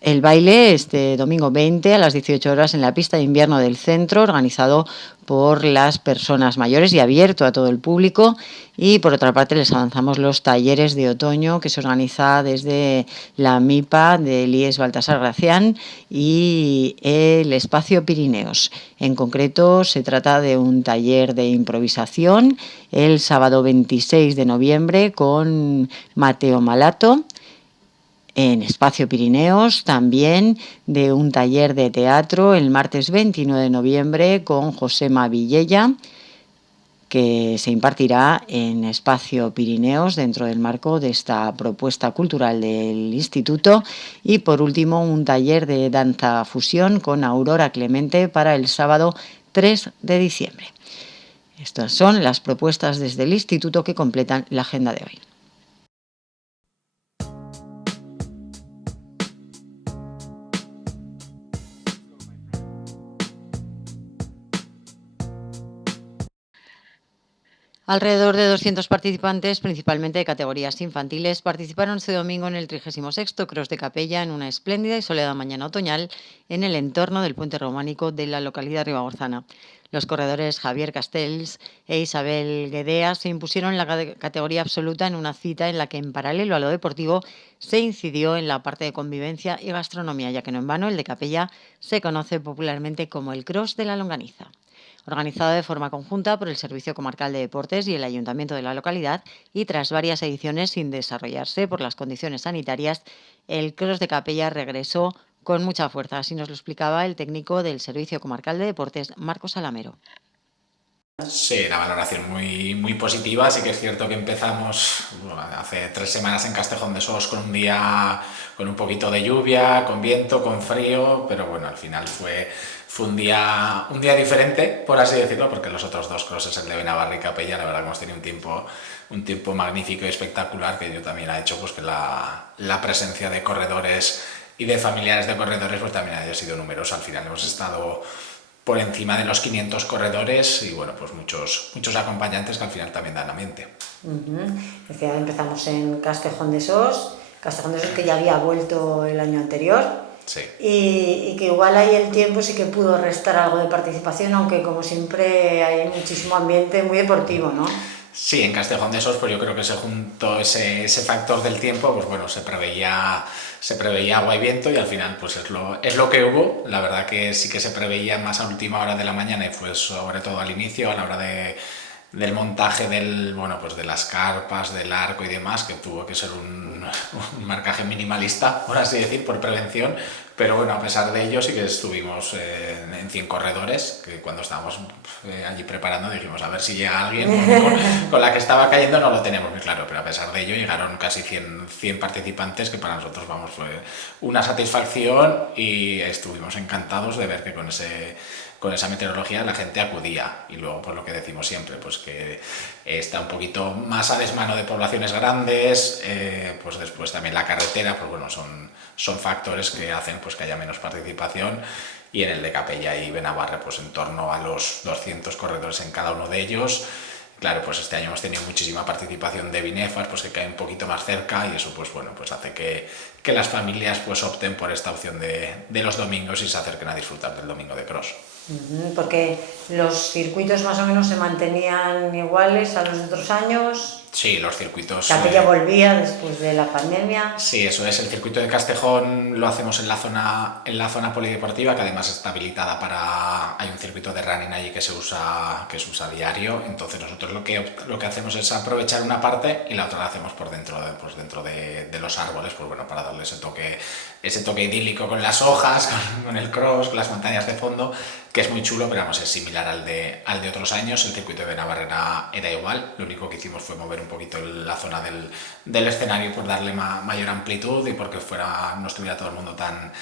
El baile este domingo 20 a las 18 horas en la pista de invierno del centro, organizado por las personas mayores y abierto a todo el público. Y por otra parte les avanzamos los talleres de otoño que se organiza desde la MIPA de Elías Baltasar Gracián y el Espacio Pirineos. En concreto se trata de un taller de improvisación el sábado 26 de noviembre con Mateo Malato. En Espacio Pirineos, también de un taller de teatro el martes 29 de noviembre con Josema Villella. que se impartirá en Espacio Pirineos dentro del marco de esta propuesta cultural del Instituto. Y por último, un taller de danza fusión con Aurora Clemente para el sábado 3 de diciembre. Estas son las propuestas desde el Instituto que completan la agenda de hoy. Alrededor de 200 participantes, principalmente de categorías infantiles, participaron este domingo en el 36º Cross de Capella en una espléndida y soleada mañana otoñal en el entorno del puente románico de la localidad ribagorzana. Los corredores Javier Castells e Isabel Guedea se impusieron en la categoría absoluta en una cita en la que, en paralelo a lo deportivo, se incidió en la parte de convivencia y gastronomía, ya que no en vano el de Capella se conoce popularmente como el Cross de la Longaniza. Organizado de forma conjunta por el Servicio Comarcal de Deportes y el Ayuntamiento de la localidad, y tras varias ediciones sin desarrollarse por las condiciones sanitarias, el Cross de Capella regresó con mucha fuerza. Así nos lo explicaba el técnico del Servicio Comarcal de Deportes, Marcos Alamero. Sí, la valoración muy positiva. Sí que es cierto que empezamos hace 3 semanas en Castejón de Sos con un día con un poquito de lluvia, con viento, con frío, pero bueno, al final fue un día diferente, por así decirlo, porque los otros 2 crosses, el de Benabarri y Capella, la verdad que hemos tenido un tiempo magnífico y espectacular, que yo también ha hecho pues que la presencia de corredores y de familiares de corredores pues también haya sido numerosa. Al final hemos estado por encima de los 500 corredores y bueno, pues muchos acompañantes que al final también dan ambiente. Decía, empezamos en Castejón de Sos que ya había vuelto el año anterior. Sí. Y que igual ahí el tiempo sí que pudo restar algo de participación, aunque como siempre hay muchísimo ambiente muy deportivo, ¿no? Sí, en Castejón de Sos pues yo creo que se juntó ese factor del tiempo, pues bueno, se preveía agua y viento y al final pues es lo que hubo. La verdad que sí que se preveía más a última hora de la mañana y fue sobre todo al inicio, a la hora del montaje de las carpas, del arco y demás, que tuvo que ser un marcaje minimalista, por así decir, por prevención, pero bueno, a pesar de ello sí que estuvimos en 100 corredores, que cuando estábamos allí preparando dijimos a ver si llega alguien, con la que estaba cayendo no lo tenemos muy claro, pero a pesar de ello llegaron casi 100 participantes, que para nosotros fue una satisfacción y estuvimos encantados de ver que con esa meteorología la gente acudía. Y luego pues lo que decimos siempre, pues que está un poquito más a desmano de poblaciones grandes, pues después también la carretera, pues bueno, son factores que hacen pues que haya menos participación, y en el de Capella y Benabarre pues en torno a los 200 corredores en cada uno de ellos. Claro, pues este año hemos tenido muchísima participación de Binefas, pues que cae un poquito más cerca, y eso pues bueno, pues hace que las familias pues opten por esta opción de los domingos y se acerquen a disfrutar del domingo de cross. Porque los circuitos más o menos se mantenían iguales a los de otros años. Sí, los circuitos... Capella volvía después de la pandemia. Sí, eso es. El circuito de Castejón lo hacemos en la zona polideportiva, que además está habilitada hay un circuito de running allí que se usa a diario. Entonces nosotros lo que hacemos es aprovechar una parte y la otra la hacemos por dentro de los árboles, pues bueno, para darle ese toque idílico con las hojas, con el cross, con las montañas de fondo, que es muy chulo, pero vamos, es similar al de otros años. El circuito de Benabarre era igual, lo único que hicimos fue mover un poquito la zona del escenario por darle mayor amplitud y porque no estuviera todo el mundo tan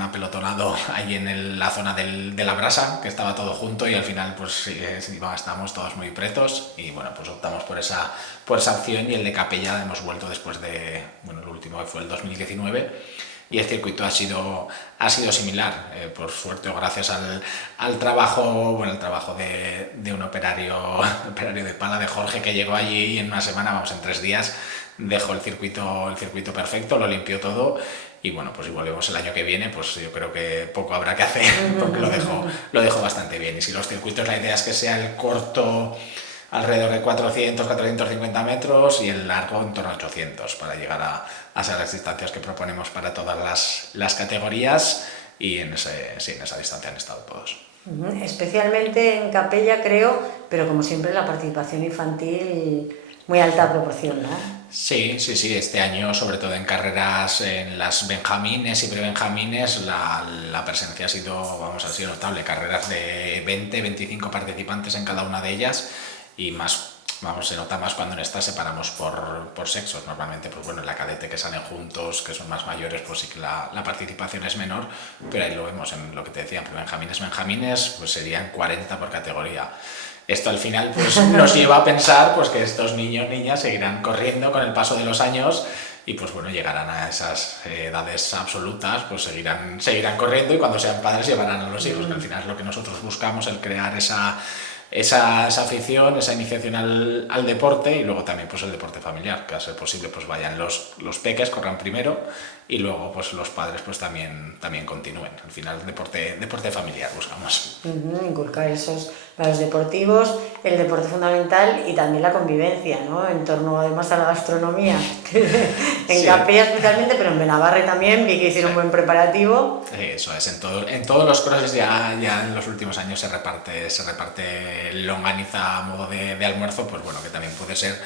apelotonado ahí en la zona de la brasa, que estaba todo junto, y al final pues estábamos todos muy pretos y bueno, pues optamos por esa opción. Y el de Capella hemos vuelto después el último que fue el 2019, y el circuito ha sido similar, por suerte o gracias al trabajo de un operario de pala, de Jorge, que llegó allí y en una semana, en 3 días, dejó el circuito perfecto, lo limpió todo. Y bueno, pues si volvemos el año que viene, pues yo creo que poco habrá que hacer, porque lo dejó bastante bien. Y si los circuitos, la idea es que sea el corto alrededor de 400-450 metros y el largo en torno a 800, para llegar a ser las distancias que proponemos para todas las categorías, y en esa distancia han estado todos. Especialmente en Capella, creo, pero como siempre la participación infantil muy alta proporción, ¿no? Sí, este año, sobre todo en carreras, en las benjamines y prebenjamines, la presencia ha sido notable, carreras de 20-25 participantes en cada una de ellas y más, se nota más cuando en estas separamos por sexos. Normalmente, pues bueno, en la cadete que salen juntos, que son más mayores, pues sí que la participación es menor, pero ahí lo vemos en lo que te decía, benjamines, pues serían 40 por categoría. Esto al final pues nos lleva a pensar pues que estos niños, niñas seguirán corriendo con el paso de los años y pues bueno, llegarán a esas edades absolutas, pues seguirán corriendo y cuando sean padres llevarán a los hijos, que al final es lo que nosotros buscamos, el crear esa afición, esa iniciación al deporte y luego también pues el deporte familiar, que a ser posible pues vayan los peques, corran primero y luego pues los padres pues también continúen. Al final deporte familiar buscamos. Inculcar esos valores deportivos, el deporte fundamental y también la convivencia, ¿no? En torno además a la gastronomía. En Capella especialmente, pero en Benabarre también vi que hicieron un buen preparativo. Eso es, en todos los crosses ya en los últimos años se reparte longaniza a modo de almuerzo, pues bueno, que también puede ser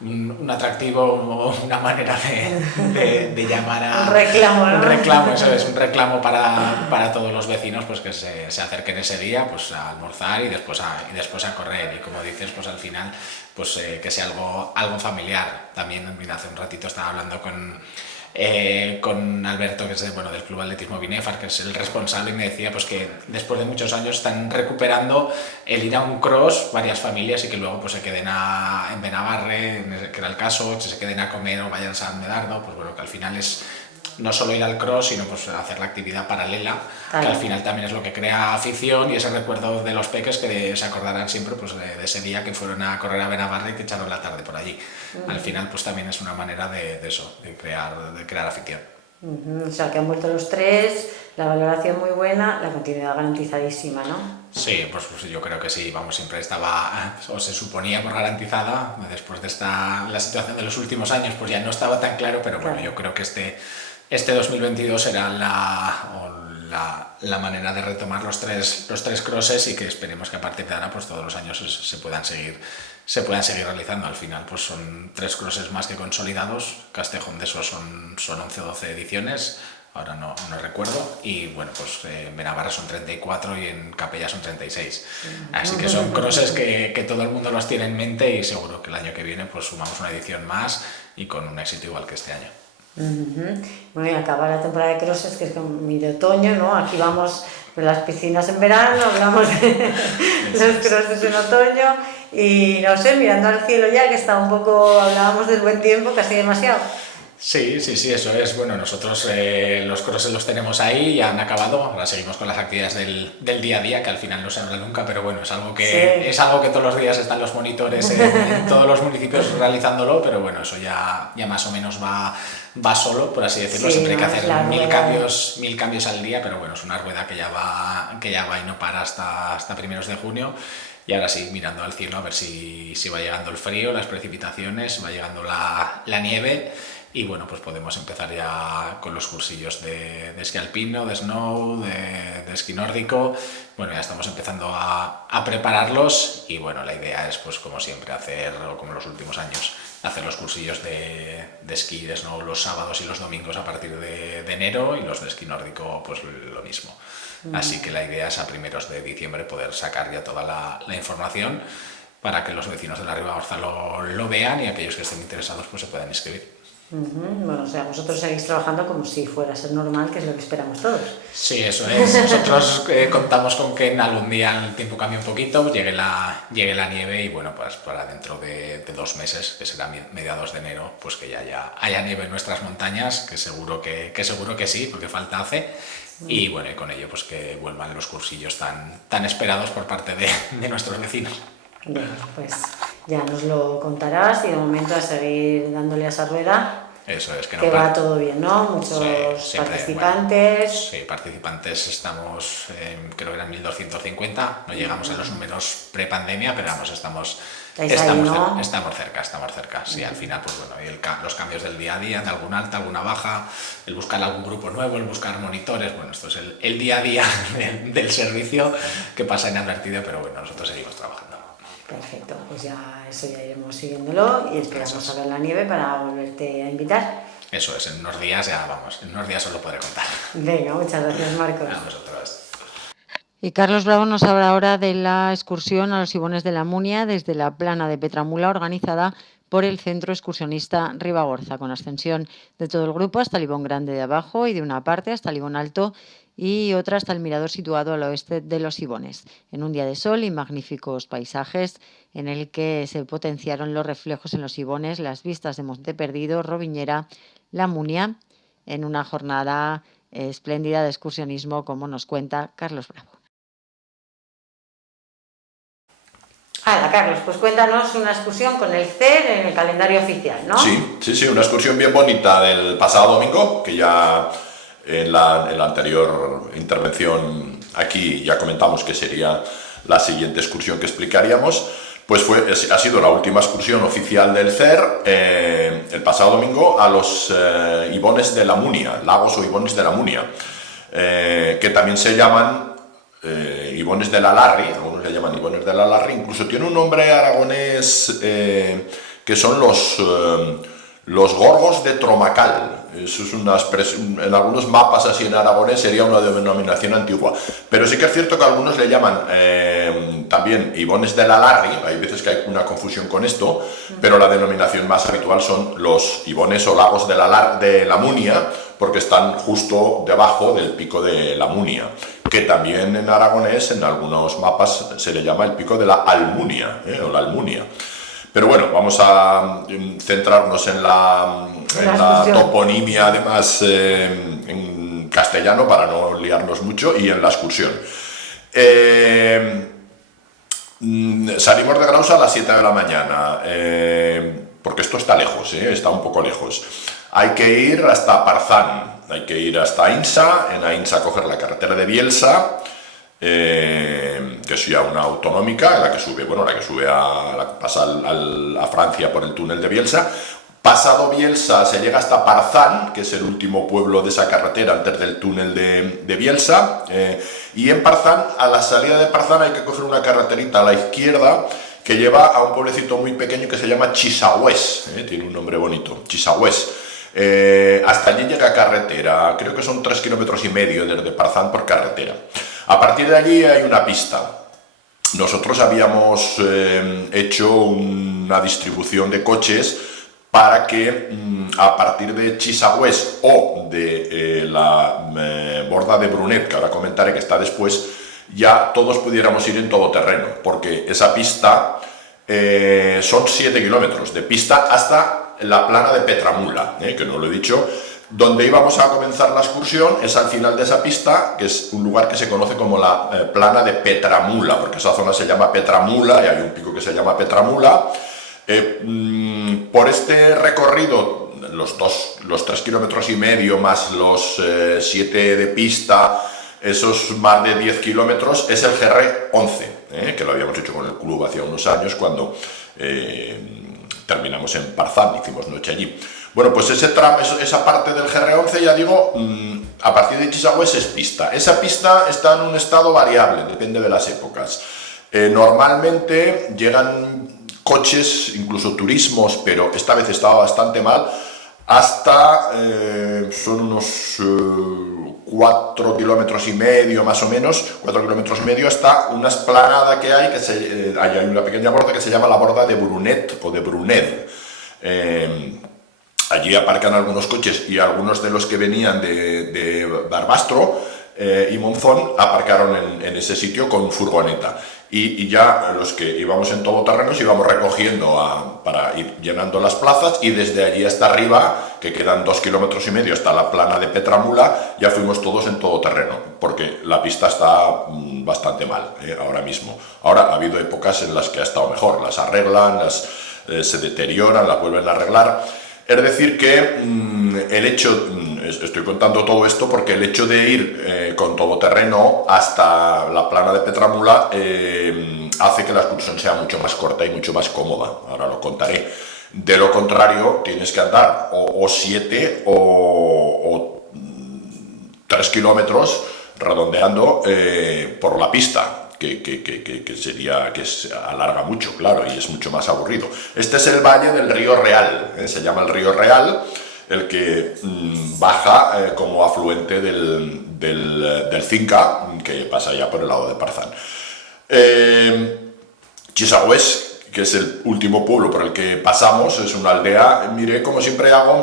un atractivo o una manera de llamar a un reclamo, ¿no? Un reclamo, eso es, un reclamo para todos los vecinos pues que se acerquen ese día pues a almorzar y después a correr y como dices pues al final pues que sea algo familiar. También mira, hace un ratito estaba hablando con Alberto, que es del Club Atletismo Binefar, que es el responsable, y me decía pues que después de muchos años están recuperando el ir a un cross varias familias y que luego pues se queden en Benabarre, que era el caso, que se queden a comer o vayan a San Medardo, pues bueno, que al final es no solo ir al cross, sino pues hacer la actividad paralela, que al final también es lo que crea afición y ese recuerdo de los peques que se acordarán siempre pues de ese día que fueron a correr a Benabarre y que echaron la tarde por allí. Al final pues también es una manera de crear afición. O sea, que han vuelto los tres, la valoración muy buena, la continuidad garantizadísima, ¿no? Sí, pues yo creo que sí, siempre estaba, o se suponía por garantizada, después de la situación de los últimos años, pues ya no estaba tan claro, pero bueno, yo creo que este 2022 será la manera de retomar los tres crosses y que esperemos que a partir de ahora pues todos los años se puedan seguir realizando. Al final pues son 3 crosses más que consolidados. Castejón de esos son 11 o 12 ediciones, ahora no recuerdo, y bueno pues en Benabarre son 34 y en Capella son 36, así que son crosses que todo el mundo los tiene en mente y seguro que el año que viene pues sumamos una edición más y con un éxito igual que este año. Bueno, y acaba la temporada de crosses, que es como de otoño, ¿no? Aquí vamos de las piscinas en verano, hablamos de los crosses en otoño y no sé, mirando al cielo ya, que está un poco, hablábamos del buen tiempo, casi demasiado. Sí, eso es. Bueno, nosotros los crosses los tenemos ahí, ya han acabado, ahora seguimos con las actividades del día a día, que al final no se habla nunca, pero bueno, es algo que todos los días están los monitores en todos los municipios realizándolo, pero bueno, eso ya más o menos va solo, por así decirlo. Siempre hay que hacer mil cambios al día, pero bueno, es una rueda que ya va y no para hasta primeros de junio. Y ahora sí, mirando al cielo a ver si va llegando el frío, las precipitaciones, va llegando la nieve y bueno, pues podemos empezar ya con los cursillos de esquí alpino, de snow, de esquí nórdico. Bueno, ya estamos empezando a prepararlos y bueno, la idea es pues como siempre como en los últimos años, hacer los cursillos de esquí, de snow los sábados y los domingos a partir de enero y los de esquí nórdico pues lo mismo. Así que la idea es a primeros de diciembre poder sacar ya toda la información para que los vecinos de la Ribagorza lo vean y aquellos que estén interesados pues se puedan inscribir. Bueno, o sea, vosotros seguís trabajando como si fuera a ser normal, que es lo que esperamos todos. Sí, eso es. Nosotros contamos con que en algún día el tiempo cambie un poquito, llegue la nieve y bueno, pues para dentro de 2 meses, que será mediados de enero, pues que ya haya nieve en nuestras montañas, que seguro que sí, porque falta hace. Y bueno, y con ello pues que vuelvan los cursillos tan esperados por parte de nuestros vecinos. Bien, pues ya nos lo contarás y de momento a seguir dándole a esa rueda. Eso es, que va todo bien, ¿no? Muchos participantes. Bueno, sí, participantes estamos, creo que eran 1250, no llegamos a los números pre-pandemia, pero vamos, estamos cerca. Sí, al final, pues bueno, y los cambios del día a día, de alguna alta, alguna baja, el buscar algún grupo nuevo, el buscar monitores, bueno, esto es el día a día del servicio que pasa inadvertido, pero bueno, nosotros seguimos trabajando. Perfecto, pues ya eso ya iremos siguiéndolo y esperamos a ver la nieve para volverte a invitar. Eso es, en unos días ya vamos, en unos días os lo podré contar. Venga, muchas gracias, Marcos. A vosotros. Y Carlos Bravo nos habla ahora de la excursión a los Ibones de la Munia desde la plana de Petramula organizada por el Centro Excursionista Ribagorza, con ascensión de todo el grupo hasta el Ibón Grande de abajo y de una parte hasta el Ibón Alto y otra hasta el mirador situado al oeste de los Ibones, en un día de sol y magníficos paisajes en el que se potenciaron los reflejos en los Ibones, las vistas de Monte Perdido, Roviñera, La Munia, en una jornada espléndida de excursionismo, como nos cuenta Carlos Bravo. Hola, Carlos, pues cuéntanos una excursión con el CER en el calendario oficial, ¿no? Sí, una excursión bien bonita del pasado domingo, que ya en la anterior intervención aquí ya comentamos que sería la siguiente excursión que explicaríamos. Pues ha sido la última excursión oficial del CER el pasado domingo a los Ibones de la Munia, lagos o Ibones de la Munia, que también se llaman Ibones de la Larri, algunos le llaman Ibones de la Larri, incluso tiene un nombre aragonés que son los Gorgos de Tromacal. Eso es una expresión, en algunos mapas así en aragonés sería una denominación antigua, pero sí que es cierto que algunos le llaman también Ibones de la Larri. Hay veces que hay una confusión con esto, pero la denominación más habitual son los Ibones o lagos de la Munia, porque están justo debajo del pico de la Munia, que también en aragonés en algunos mapas se le llama el pico de la Almunia, o la Almunia. Pero bueno, vamos a centrarnos en la toponimia, además en castellano, para no liarnos mucho, y en la excursión. Salimos de Graus a las 7 de la mañana, porque esto está lejos, está un poco lejos. Hay que ir hasta Parzán, hay que ir hasta Ainsa, en Ainsa coger la carretera de Bielsa, que es ya una autonómica, la que sube pasa a Francia por el túnel de Bielsa. Pasado Bielsa se llega hasta Parzán, que es el último pueblo de esa carretera antes del túnel de Bielsa, y en Parzán, a la salida de Parzán, hay que coger una carreterita a la izquierda que lleva a un pueblecito muy pequeño que se llama Chisagüés, tiene un nombre bonito, Chisagüés. Hasta allí llega carretera, creo que son 3,5 kilómetros desde Parzán por carretera. A partir de allí hay una pista. Nosotros habíamos hecho una distribución de coches para que a partir de Chisagüés o de la borda de Brunet, que ahora comentaré que está después, ya todos pudiéramos ir en todoterreno, porque esa pista son 7 kilómetros de pista hasta la plana de Petramula, que no lo he dicho. Donde íbamos a comenzar la excursión es al final de esa pista, que es un lugar que se conoce como la plana de Petramula, porque esa zona se llama Petramula y hay un pico que se llama Petramula. Por este recorrido, los 3,5 kilómetros más los 7 de pista, esos más de 10 kilómetros, es el GR11, que lo habíamos hecho con el club hace unos años cuando terminamos en Parzán, hicimos noche allí. Bueno, pues ese tramo, esa parte del GR11, ya digo, a partir de Chisagüés es pista. Esa pista está en un estado variable, depende de las épocas. Normalmente llegan coches, incluso turismos, pero esta vez estaba bastante mal, hasta son unos 4,5 kilómetros más o menos, 4,5 kilómetros hasta una esplanada que hay, hay una pequeña borda que se llama la borda de Brunet o de Bruned. Allí aparcan algunos coches y algunos de los que venían de Barbastro y Monzón aparcaron en ese sitio con furgoneta. Y ya los que íbamos en todoterrenos íbamos recogiendo para ir llenando las plazas, y desde allí hasta arriba, que quedan 2,5 kilómetros hasta la plana de Petramula, ya fuimos todos en todoterreno, porque la pista está bastante mal ahora mismo. Ahora ha habido épocas en las que ha estado mejor, las arreglan, se deterioran, las vuelven a arreglar. Es decir que estoy contando todo esto porque el hecho de ir con todoterreno hasta la plana de Petramula hace que la excursión sea mucho más corta y mucho más cómoda. Ahora lo contaré. De lo contrario, tienes que andar o 7 o 3 kilómetros redondeando por la pista, que se alarga mucho, claro, y es mucho más aburrido. Este es el valle del río Real, se llama el río Real, el que baja como afluente del Cinca, que pasa ya por el lado de Parzán. Chisagüés, que es el último pueblo por el que pasamos, es una aldea, miré como siempre hago,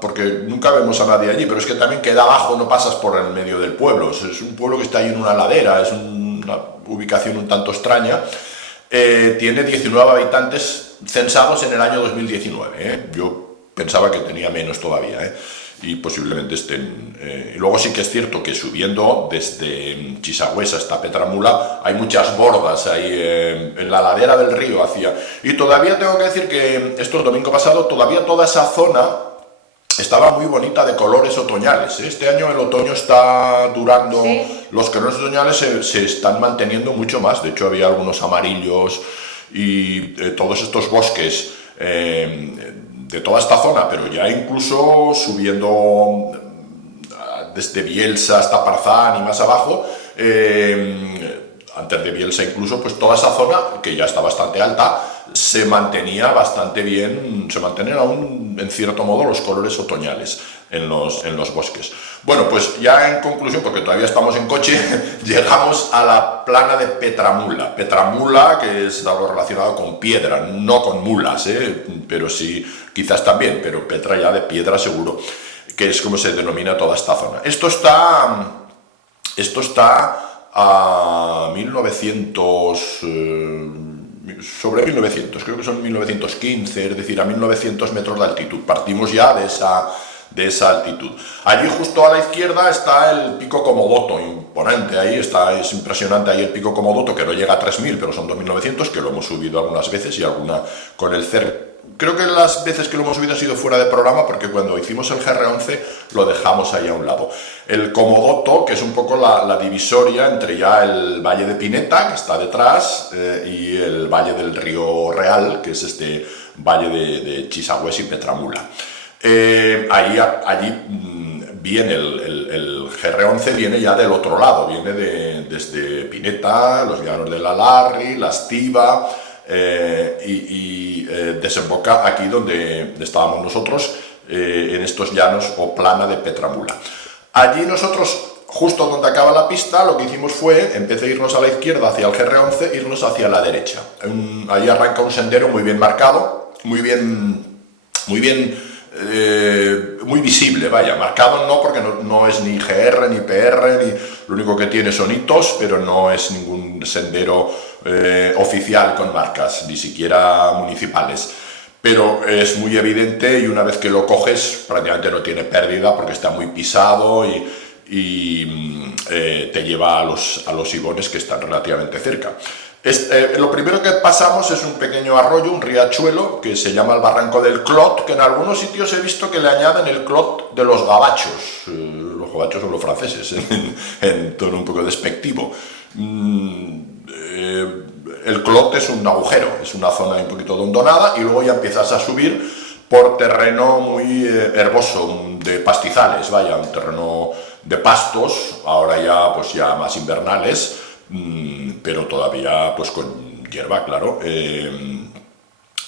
porque nunca vemos a nadie allí, pero es que también queda abajo, no pasas por el medio del pueblo, es un pueblo que está ahí en una ladera, es una ubicación un tanto extraña, tiene 19 habitantes censados en el año 2019, yo pensaba que tenía menos todavía, y posiblemente estén... y luego sí que es cierto que subiendo desde Chisagüés hasta Petramula hay muchas bordas ahí en la ladera del río hacia... Y todavía tengo que decir que esto el domingo pasado, todavía toda esa zona estaba muy bonita de colores otoñales. Este año el otoño está durando, ¿sí? Los colores otoñales se están manteniendo mucho más, de hecho había algunos amarillos y todos estos bosques... de toda esta zona, pero ya incluso subiendo desde Bielsa hasta Parzán y más abajo, antes de Bielsa incluso, pues toda esa zona, que ya está bastante alta, se mantenía bastante bien, se mantenían aún en cierto modo los colores otoñales en los bosques. Bueno, pues ya en conclusión, porque todavía estamos en coche, llegamos a la plana de Petramula. Petramula, que es algo relacionado con piedra, no con mulas, pero sí, quizás también, pero Petra ya de piedra seguro, que es como se denomina toda esta zona. Esto está a 1900... sobre 1900, creo que son 1915, es decir, a 1900 metros de altitud. Partimos ya de esa altitud. Allí justo a la izquierda está el Pico Comodoto, imponente, ahí está, es impresionante ahí el Pico Comodoto, que no llega a 3000, pero son 2900, que lo hemos subido algunas veces y alguna con el CER. Creo que las veces que lo hemos subido ha sido fuera de programa, porque cuando hicimos el GR11 lo dejamos ahí a un lado. El Comodoto, que es un poco la divisoria entre ya el Valle de Pineta, que está detrás, y el Valle del Río Real, que es este valle de Chisagüés y Petramula. Allí viene el GR11, viene ya del otro lado, viene desde Pineta, los llanos de la Larri, la Estiva, y desemboca aquí donde estábamos nosotros, en estos llanos o plana de Petramula. Allí nosotros, justo donde acaba la pista, lo que hicimos fue, en vez de irnos a la izquierda hacia el GR11, irnos hacia la derecha. Ahí arranca un sendero muy bien marcado, muy visible, vaya, marcado no, porque no es ni GR ni PR, lo único que tiene son hitos, pero no es ningún sendero oficial con marcas, ni siquiera municipales. Pero es muy evidente, y una vez que lo coges prácticamente no tiene pérdida, porque está muy pisado y te lleva a los igones, que están relativamente cerca. Lo primero que pasamos es un pequeño arroyo, un riachuelo, que se llama el Barranco del Clot, que en algunos sitios he visto que le añaden el Clot de los gabachos. Los gabachos son los franceses, en tono un poco despectivo. El Clot es un agujero, es una zona un poquito hondonada, y luego ya empiezas a subir por terreno muy herboso, de pastizales, vaya, un terreno de pastos, ahora ya pues ya más invernales, pero todavía pues con hierba, claro.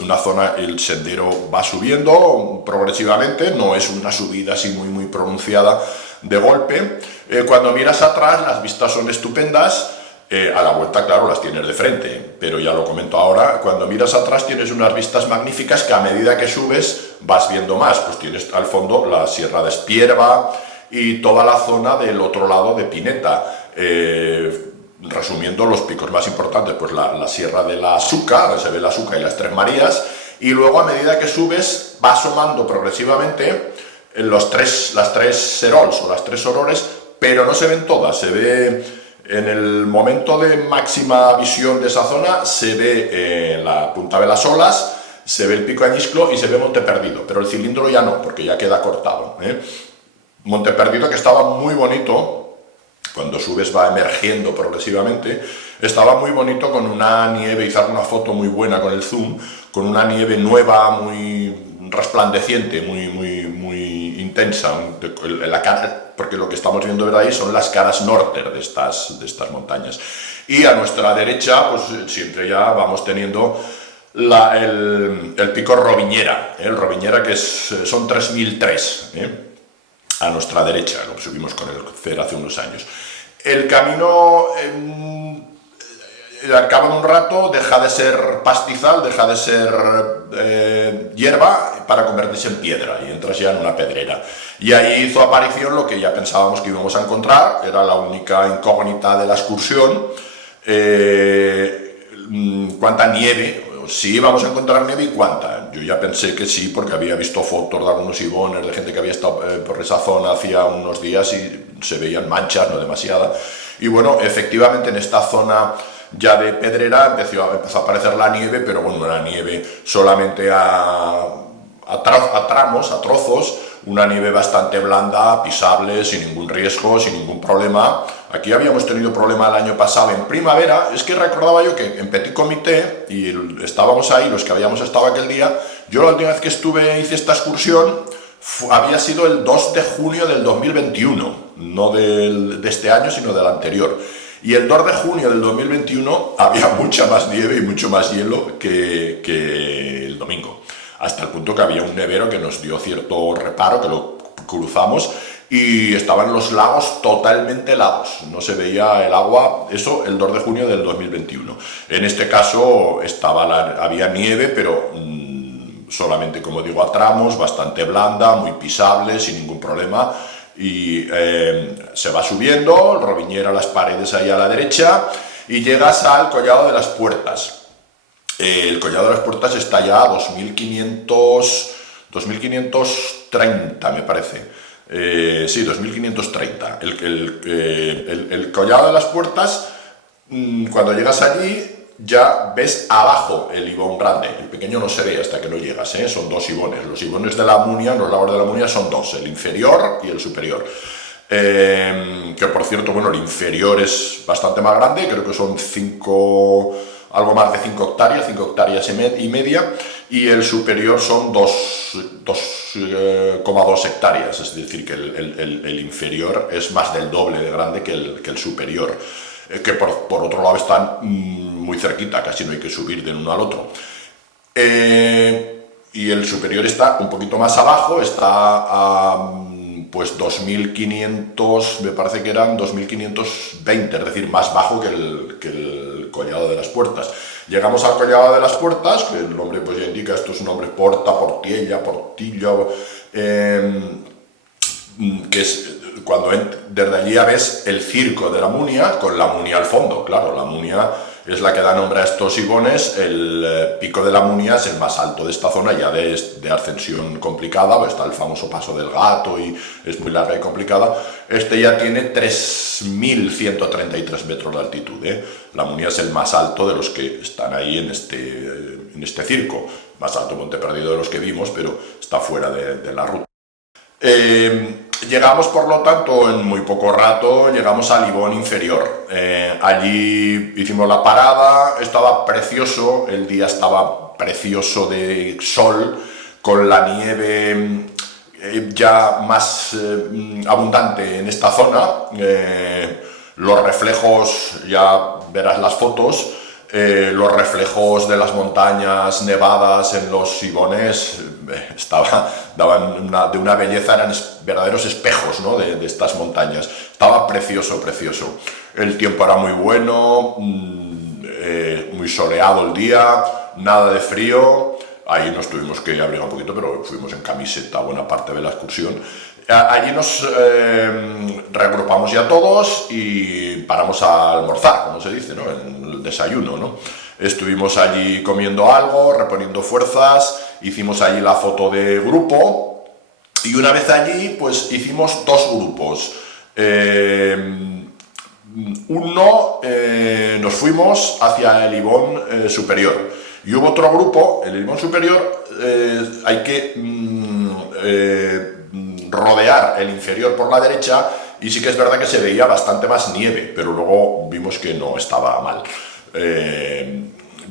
Una zona, el sendero va subiendo progresivamente, no es una subida así muy pronunciada de golpe. Cuando miras atrás las vistas son estupendas, a la vuelta claro las tienes de frente, pero ya lo comento ahora, cuando miras atrás tienes unas vistas magníficas que a medida que subes vas viendo más, pues tienes al fondo la Sierra de Espierva y toda la zona del otro lado de Pineta. Resumiendo, los picos más importantes, pues la Sierra de la Suca, se ve la Suca y las Tres Marías, y luego a medida que subes va asomando progresivamente las tres serols o las tres sorores, pero no se ven todas, se ve en el momento de máxima visión de esa zona, se ve la Punta de las Olas, se ve el Pico Añisclo y se ve Monte Perdido, pero el Cilindro ya no, porque ya queda cortado. Monte Perdido, que estaba muy bonito, cuando subes va emergiendo progresivamente, estaba muy bonito, con una nieve, hice una foto muy buena con el zoom, con una nieve nueva, muy resplandeciente, muy intensa, la cara, porque lo que estamos viendo ver ahí son las caras norte de estas montañas. y a nuestra derecha pues siempre ya vamos teniendo el pico Roviñera, el Roviñera que son 3003, a nuestra derecha, lo subimos con el CER hace unos años. El camino al cabo de un rato deja de ser pastizal, deja de ser hierba para convertirse en piedra y entras ya en una pedrera. Y ahí hizo aparición lo que ya pensábamos que íbamos a encontrar, era la única incógnita de la excursión. ¿Cuánta nieve? Sí íbamos a encontrar nieve y cuánta. Yo ya pensé que sí, porque había visto fotos de algunos ibones, de gente que había estado por esa zona hacía unos días y se veían manchas, no demasiada. Y bueno, efectivamente en esta zona ya de pedrera empezó a aparecer la nieve, pero bueno, la nieve solamente a tramos, a trozos, una nieve bastante blanda, pisable, sin ningún riesgo, sin ningún problema. Aquí habíamos tenido problema el año pasado en primavera, es que recordaba yo que en Petit Comité, y estábamos ahí los que habíamos estado aquel día, yo la última vez que hice esta excursión, había sido el 2 de junio del 2021, no de este año, sino del anterior. Y el 2 de junio del 2021 había mucha más nieve y mucho más hielo que el domingo. Hasta el punto que había un nevero que nos dio cierto reparo, que lo cruzamos, y estaban los lagos totalmente helados. No se veía el agua, eso el 2 de junio del 2021. En este caso había nieve, pero solamente, como digo, a tramos, bastante blanda, muy pisable, sin ningún problema. Y se va subiendo, el Roviñera, las paredes ahí a la derecha, y llegas al Collado de las Puertas. El Collado de las Puertas está ya a 2530, me parece. Sí, 2530. El Collado de las Puertas, cuando llegas allí, ya ves abajo el ibón grande. El pequeño no se ve hasta que no llegas, son dos ibones. Los ibones de la Munia, los lagos de la Munia, son dos, el inferior y el superior. Que por cierto, bueno, el inferior es bastante más grande, creo que son algo más de 5 hectáreas y media, y el superior son 2,2 hectáreas, es decir, que el inferior es más del doble de grande que el superior, que por otro lado están muy cerquita, casi no hay que subir de uno al otro. Y el superior está un poquito más abajo, está a pues 2500, me parece que eran 2520, es decir, más bajo que el Collado de las Puertas. Llegamos al Collado de las Puertas, que el nombre pues ya indica, esto es un nombre Portilla, que es cuando desde allí ya ves el circo de la Munia, con la Munia al fondo. Claro, la Munia es la que da nombre a estos ibones. El pico de la Munia es el más alto de esta zona, ya de ascensión complicada, pues está el famoso Paso del Gato y es muy larga y complicada. Este ya tiene 3133 metros de altitud. La Munia es el más alto de los que están ahí en este circo, más alto Monte Perdido de los que vimos, pero está fuera de la ruta. Llegamos, por lo tanto, en muy poco rato, llegamos al ibón inferior. Allí hicimos la parada, estaba precioso, el día estaba precioso de sol, con la nieve ya más abundante en esta zona. Los reflejos, ya verás las fotos, los reflejos de las montañas nevadas en los ibones daban de una belleza, eran verdaderos espejos, ¿no?, de estas montañas. Estaba precioso, precioso. El tiempo era muy bueno, muy soleado el día, nada de frío. Ahí nos tuvimos que abrigar un poquito, pero fuimos en camiseta buena parte de la excursión. Allí nos reagrupamos ya todos y paramos a almorzar, como se dice, ¿no?, el desayuno, ¿no? Estuvimos allí comiendo algo, reponiendo fuerzas, hicimos allí la foto de grupo y una vez allí pues hicimos dos grupos. Nos fuimos hacia el ibón superior y hubo otro grupo, el ibón superior, hay que rodear el inferior por la derecha y sí que es verdad que se veía bastante más nieve, pero luego vimos que no estaba mal.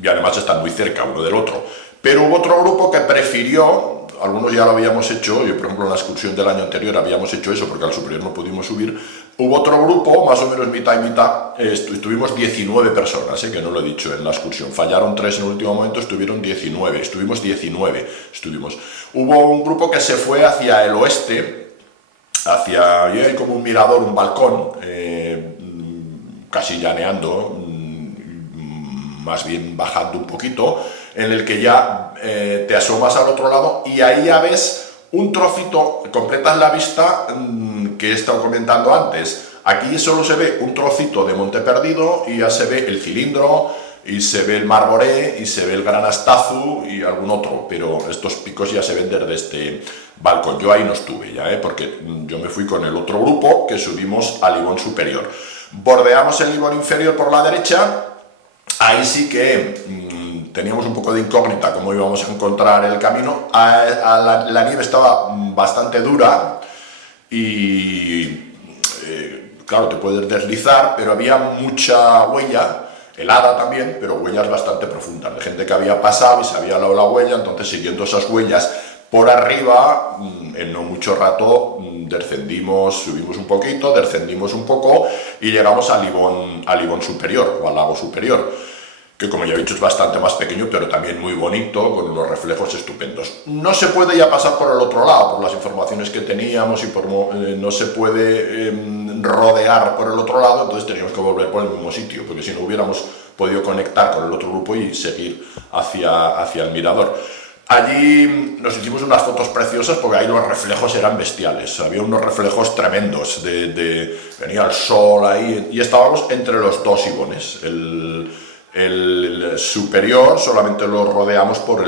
Y además están muy cerca uno del otro. Pero hubo otro grupo que prefirió, algunos ya lo habíamos hecho, yo por ejemplo en la excursión del año anterior habíamos hecho eso porque al superior no pudimos subir, Hubo otro grupo, más o menos mitad y mitad, estuvimos 19 personas, que no lo he dicho en la excursión, fallaron 3 en el último momento, estuvieron 19, estuvimos 19. Hubo un grupo que se fue hacia el oeste, y hay como un mirador, un balcón, casi llaneando, más bien bajando un poquito, en el que ya te asomas al otro lado y ahí ya ves un trocito, completas la vista que he estado comentando antes. Aquí solo se ve un trocito de Monte Perdido y ya se ve el Cilindro, y se ve el Mar Boré, y se ve el Gran Astazu y algún otro, pero estos picos ya se ven desde este balcón. Yo ahí no estuve ya, porque yo me fui con el otro grupo que subimos al Ibón superior. Bordeamos el Ibón inferior por la derecha, ahí sí que teníamos un poco de incógnita cómo íbamos a encontrar el camino. La nieve estaba bastante dura y claro, te puedes deslizar, pero había mucha huella, helada también, pero huellas bastante profundas, de gente que había pasado y se había dado la huella. Entonces, siguiendo esas huellas por arriba, en no mucho rato descendimos, subimos un poquito, descendimos un poco y llegamos al Ibón superior, o al lago superior, que como ya he dicho es bastante más pequeño, pero también muy bonito, con unos reflejos estupendos. No se puede ya pasar por el otro lado, por las informaciones que teníamos, y no se puede rodear por el otro lado, entonces teníamos que volver por el mismo sitio, porque si no hubiéramos podido conectar con el otro grupo y seguir hacia el mirador. Allí nos hicimos unas fotos preciosas porque ahí los reflejos eran bestiales, había unos reflejos tremendos, venía el sol ahí, y estábamos entre los dos Ibones. El superior solamente lo rodeamos por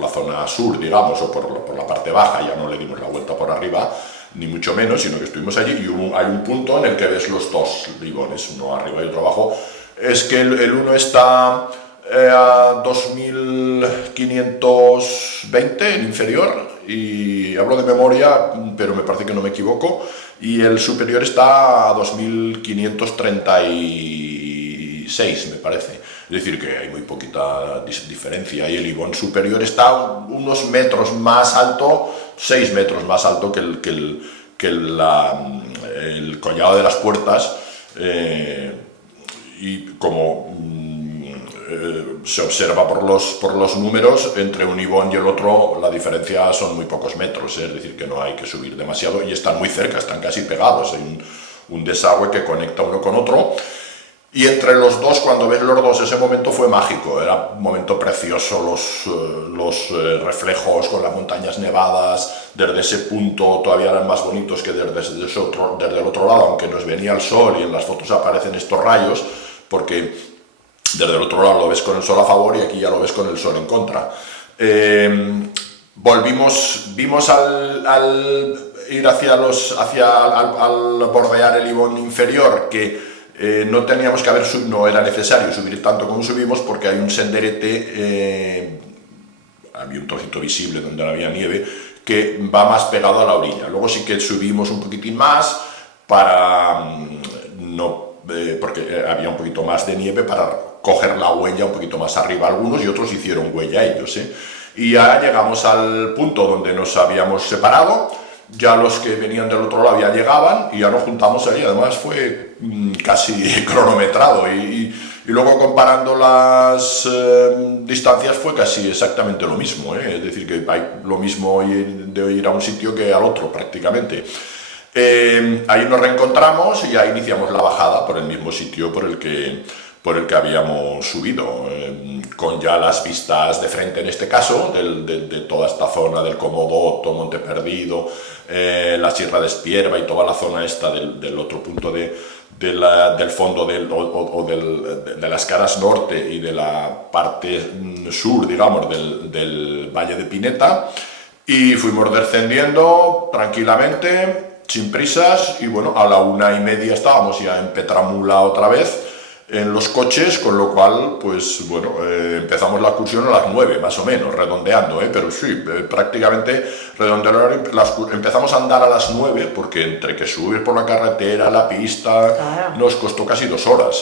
la zona sur, digamos, o por la parte baja, ya no le dimos la vuelta por arriba, ni mucho menos, sino que estuvimos allí y hay un punto en el que ves los dos Ibones, uno arriba y otro abajo. Es que el uno está a 2520 en inferior, y hablo de memoria, pero me parece que no me equivoco, y el superior está a 2536, me parece. Es decir, que hay muy poquita diferencia, y el Ibón superior está unos metros más alto, 6 metros más alto que el Collado de las Puertas, y como se observa por los números, entre un Ibón y el otro la diferencia son muy pocos metros, es decir, que no hay que subir demasiado, y están muy cerca, están casi pegados, hay un desagüe que conecta uno con otro. Y entre los dos, cuando ves los dos, ese momento fue mágico, era un momento precioso, los reflejos con las montañas nevadas, desde ese punto todavía eran más bonitos que desde el otro lado, aunque nos venía el sol y en las fotos aparecen estos rayos, porque desde el otro lado lo ves con el sol a favor y aquí ya lo ves con el sol en contra. Vimos al ir al bordear el Ibón inferior, que no teníamos que no era necesario subir tanto como subimos, porque hay un senderete, había un trocito visible donde no había nieve, que va más pegado a la orilla. Luego sí que subimos un poquitín más porque había un poquito más de nieve para coger la huella un poquito más arriba algunos, y otros hicieron huella ellos. Y ya llegamos al punto donde nos habíamos separado. Ya los que venían del otro lado ya llegaban y ya nos juntamos ahí. Además fue casi cronometrado, y luego comparando las distancias fue casi exactamente lo mismo, es decir, que hay lo mismo de ir a un sitio que al otro prácticamente. Ahí nos reencontramos y ya iniciamos la bajada por el mismo sitio por el que habíamos subido, con ya las vistas de frente, en este caso, de toda esta zona del Comodoto, Monte Perdido, la Sierra de Espierva y toda la zona esta del otro punto del fondo de las caras norte y de la parte sur, digamos, del Valle de Pineta, y fuimos descendiendo tranquilamente, sin prisas, y bueno, a la 1:30 estábamos ya en Petramula otra vez, en los coches, con lo cual, pues bueno, empezamos la excursión a las 9, más o menos, redondeando, pero sí, prácticamente redondeando. Empezamos a andar a las 9, porque entre que subir por la carretera, la pista, claro, nos costó casi 2 horas.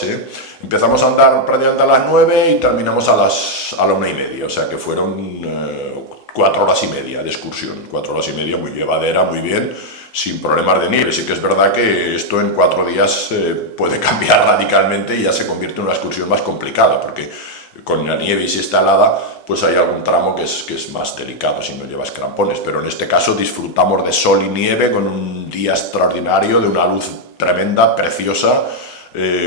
Empezamos a andar prácticamente a las 9 y terminamos a la 1:30, o sea que fueron 4 horas y media de excursión, 4 horas y media, muy llevadera, muy bien. sin problemas de nieve. Sí que es verdad que esto en 4 días puede cambiar radicalmente y ya se convierte en una excursión más complicada, porque con la nieve y si está helada, pues hay algún tramo que es más delicado si no llevas crampones, pero en este caso disfrutamos de sol y nieve con un día extraordinario, de una luz tremenda, preciosa,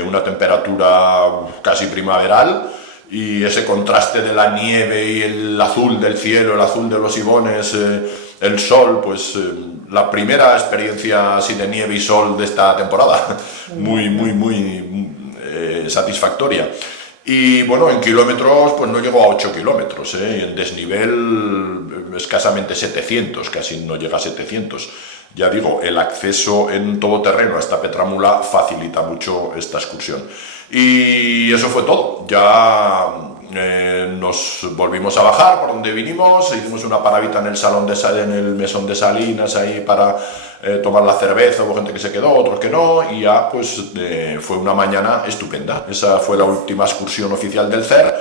una temperatura casi primaveral, y ese contraste de la nieve y el azul del cielo, el azul de los ibones, el sol, pues la primera experiencia así de nieve y sol de esta temporada, muy satisfactoria. Y bueno, en kilómetros pues no llegó a 8 kilómetros, y en desnivel escasamente 700, casi no llega a 700. Ya digo, el acceso en todoterreno a esta Petramula facilita mucho esta excursión. Y eso fue todo. Ya nos volvimos a bajar por donde vinimos, hicimos una paradita en el salón en el mesón de Salinas ahí para tomar la cerveza. Hubo gente que se quedó, otros que no, y ya pues fue una mañana estupenda. Esa fue la última excursión oficial del CER.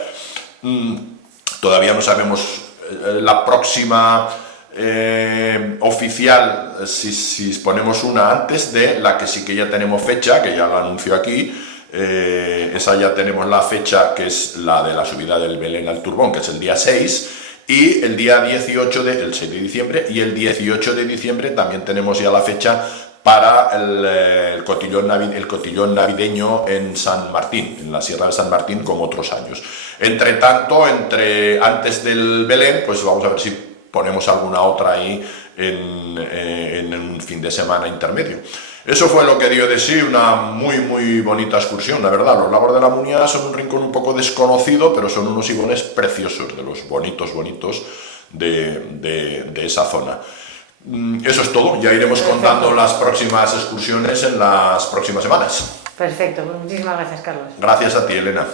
Todavía no sabemos la próxima oficial, si ponemos una antes de la que sí que ya tenemos fecha, que ya la anuncio aquí. Esa ya tenemos la fecha, que es la de la subida del Belén al Turbón, que es el día 6, y el día 18 el 6 de diciembre, y el 18 de diciembre también tenemos ya la fecha para el cotillón navideño en San Martín, en la Sierra de San Martín, como otros años. Entre tanto, antes del Belén, pues vamos a ver si ponemos alguna otra ahí en un fin de semana intermedio. Eso fue lo que dio de sí una muy bonita excursión, la verdad. Los lagos de la Muña son un rincón un poco desconocido, pero son unos ibones preciosos, de los bonitos de esa zona. Eso es todo, ya iremos contando las próximas excursiones en las próximas semanas. Perfecto, pues muchísimas gracias, Carlos. Gracias a ti, Elena.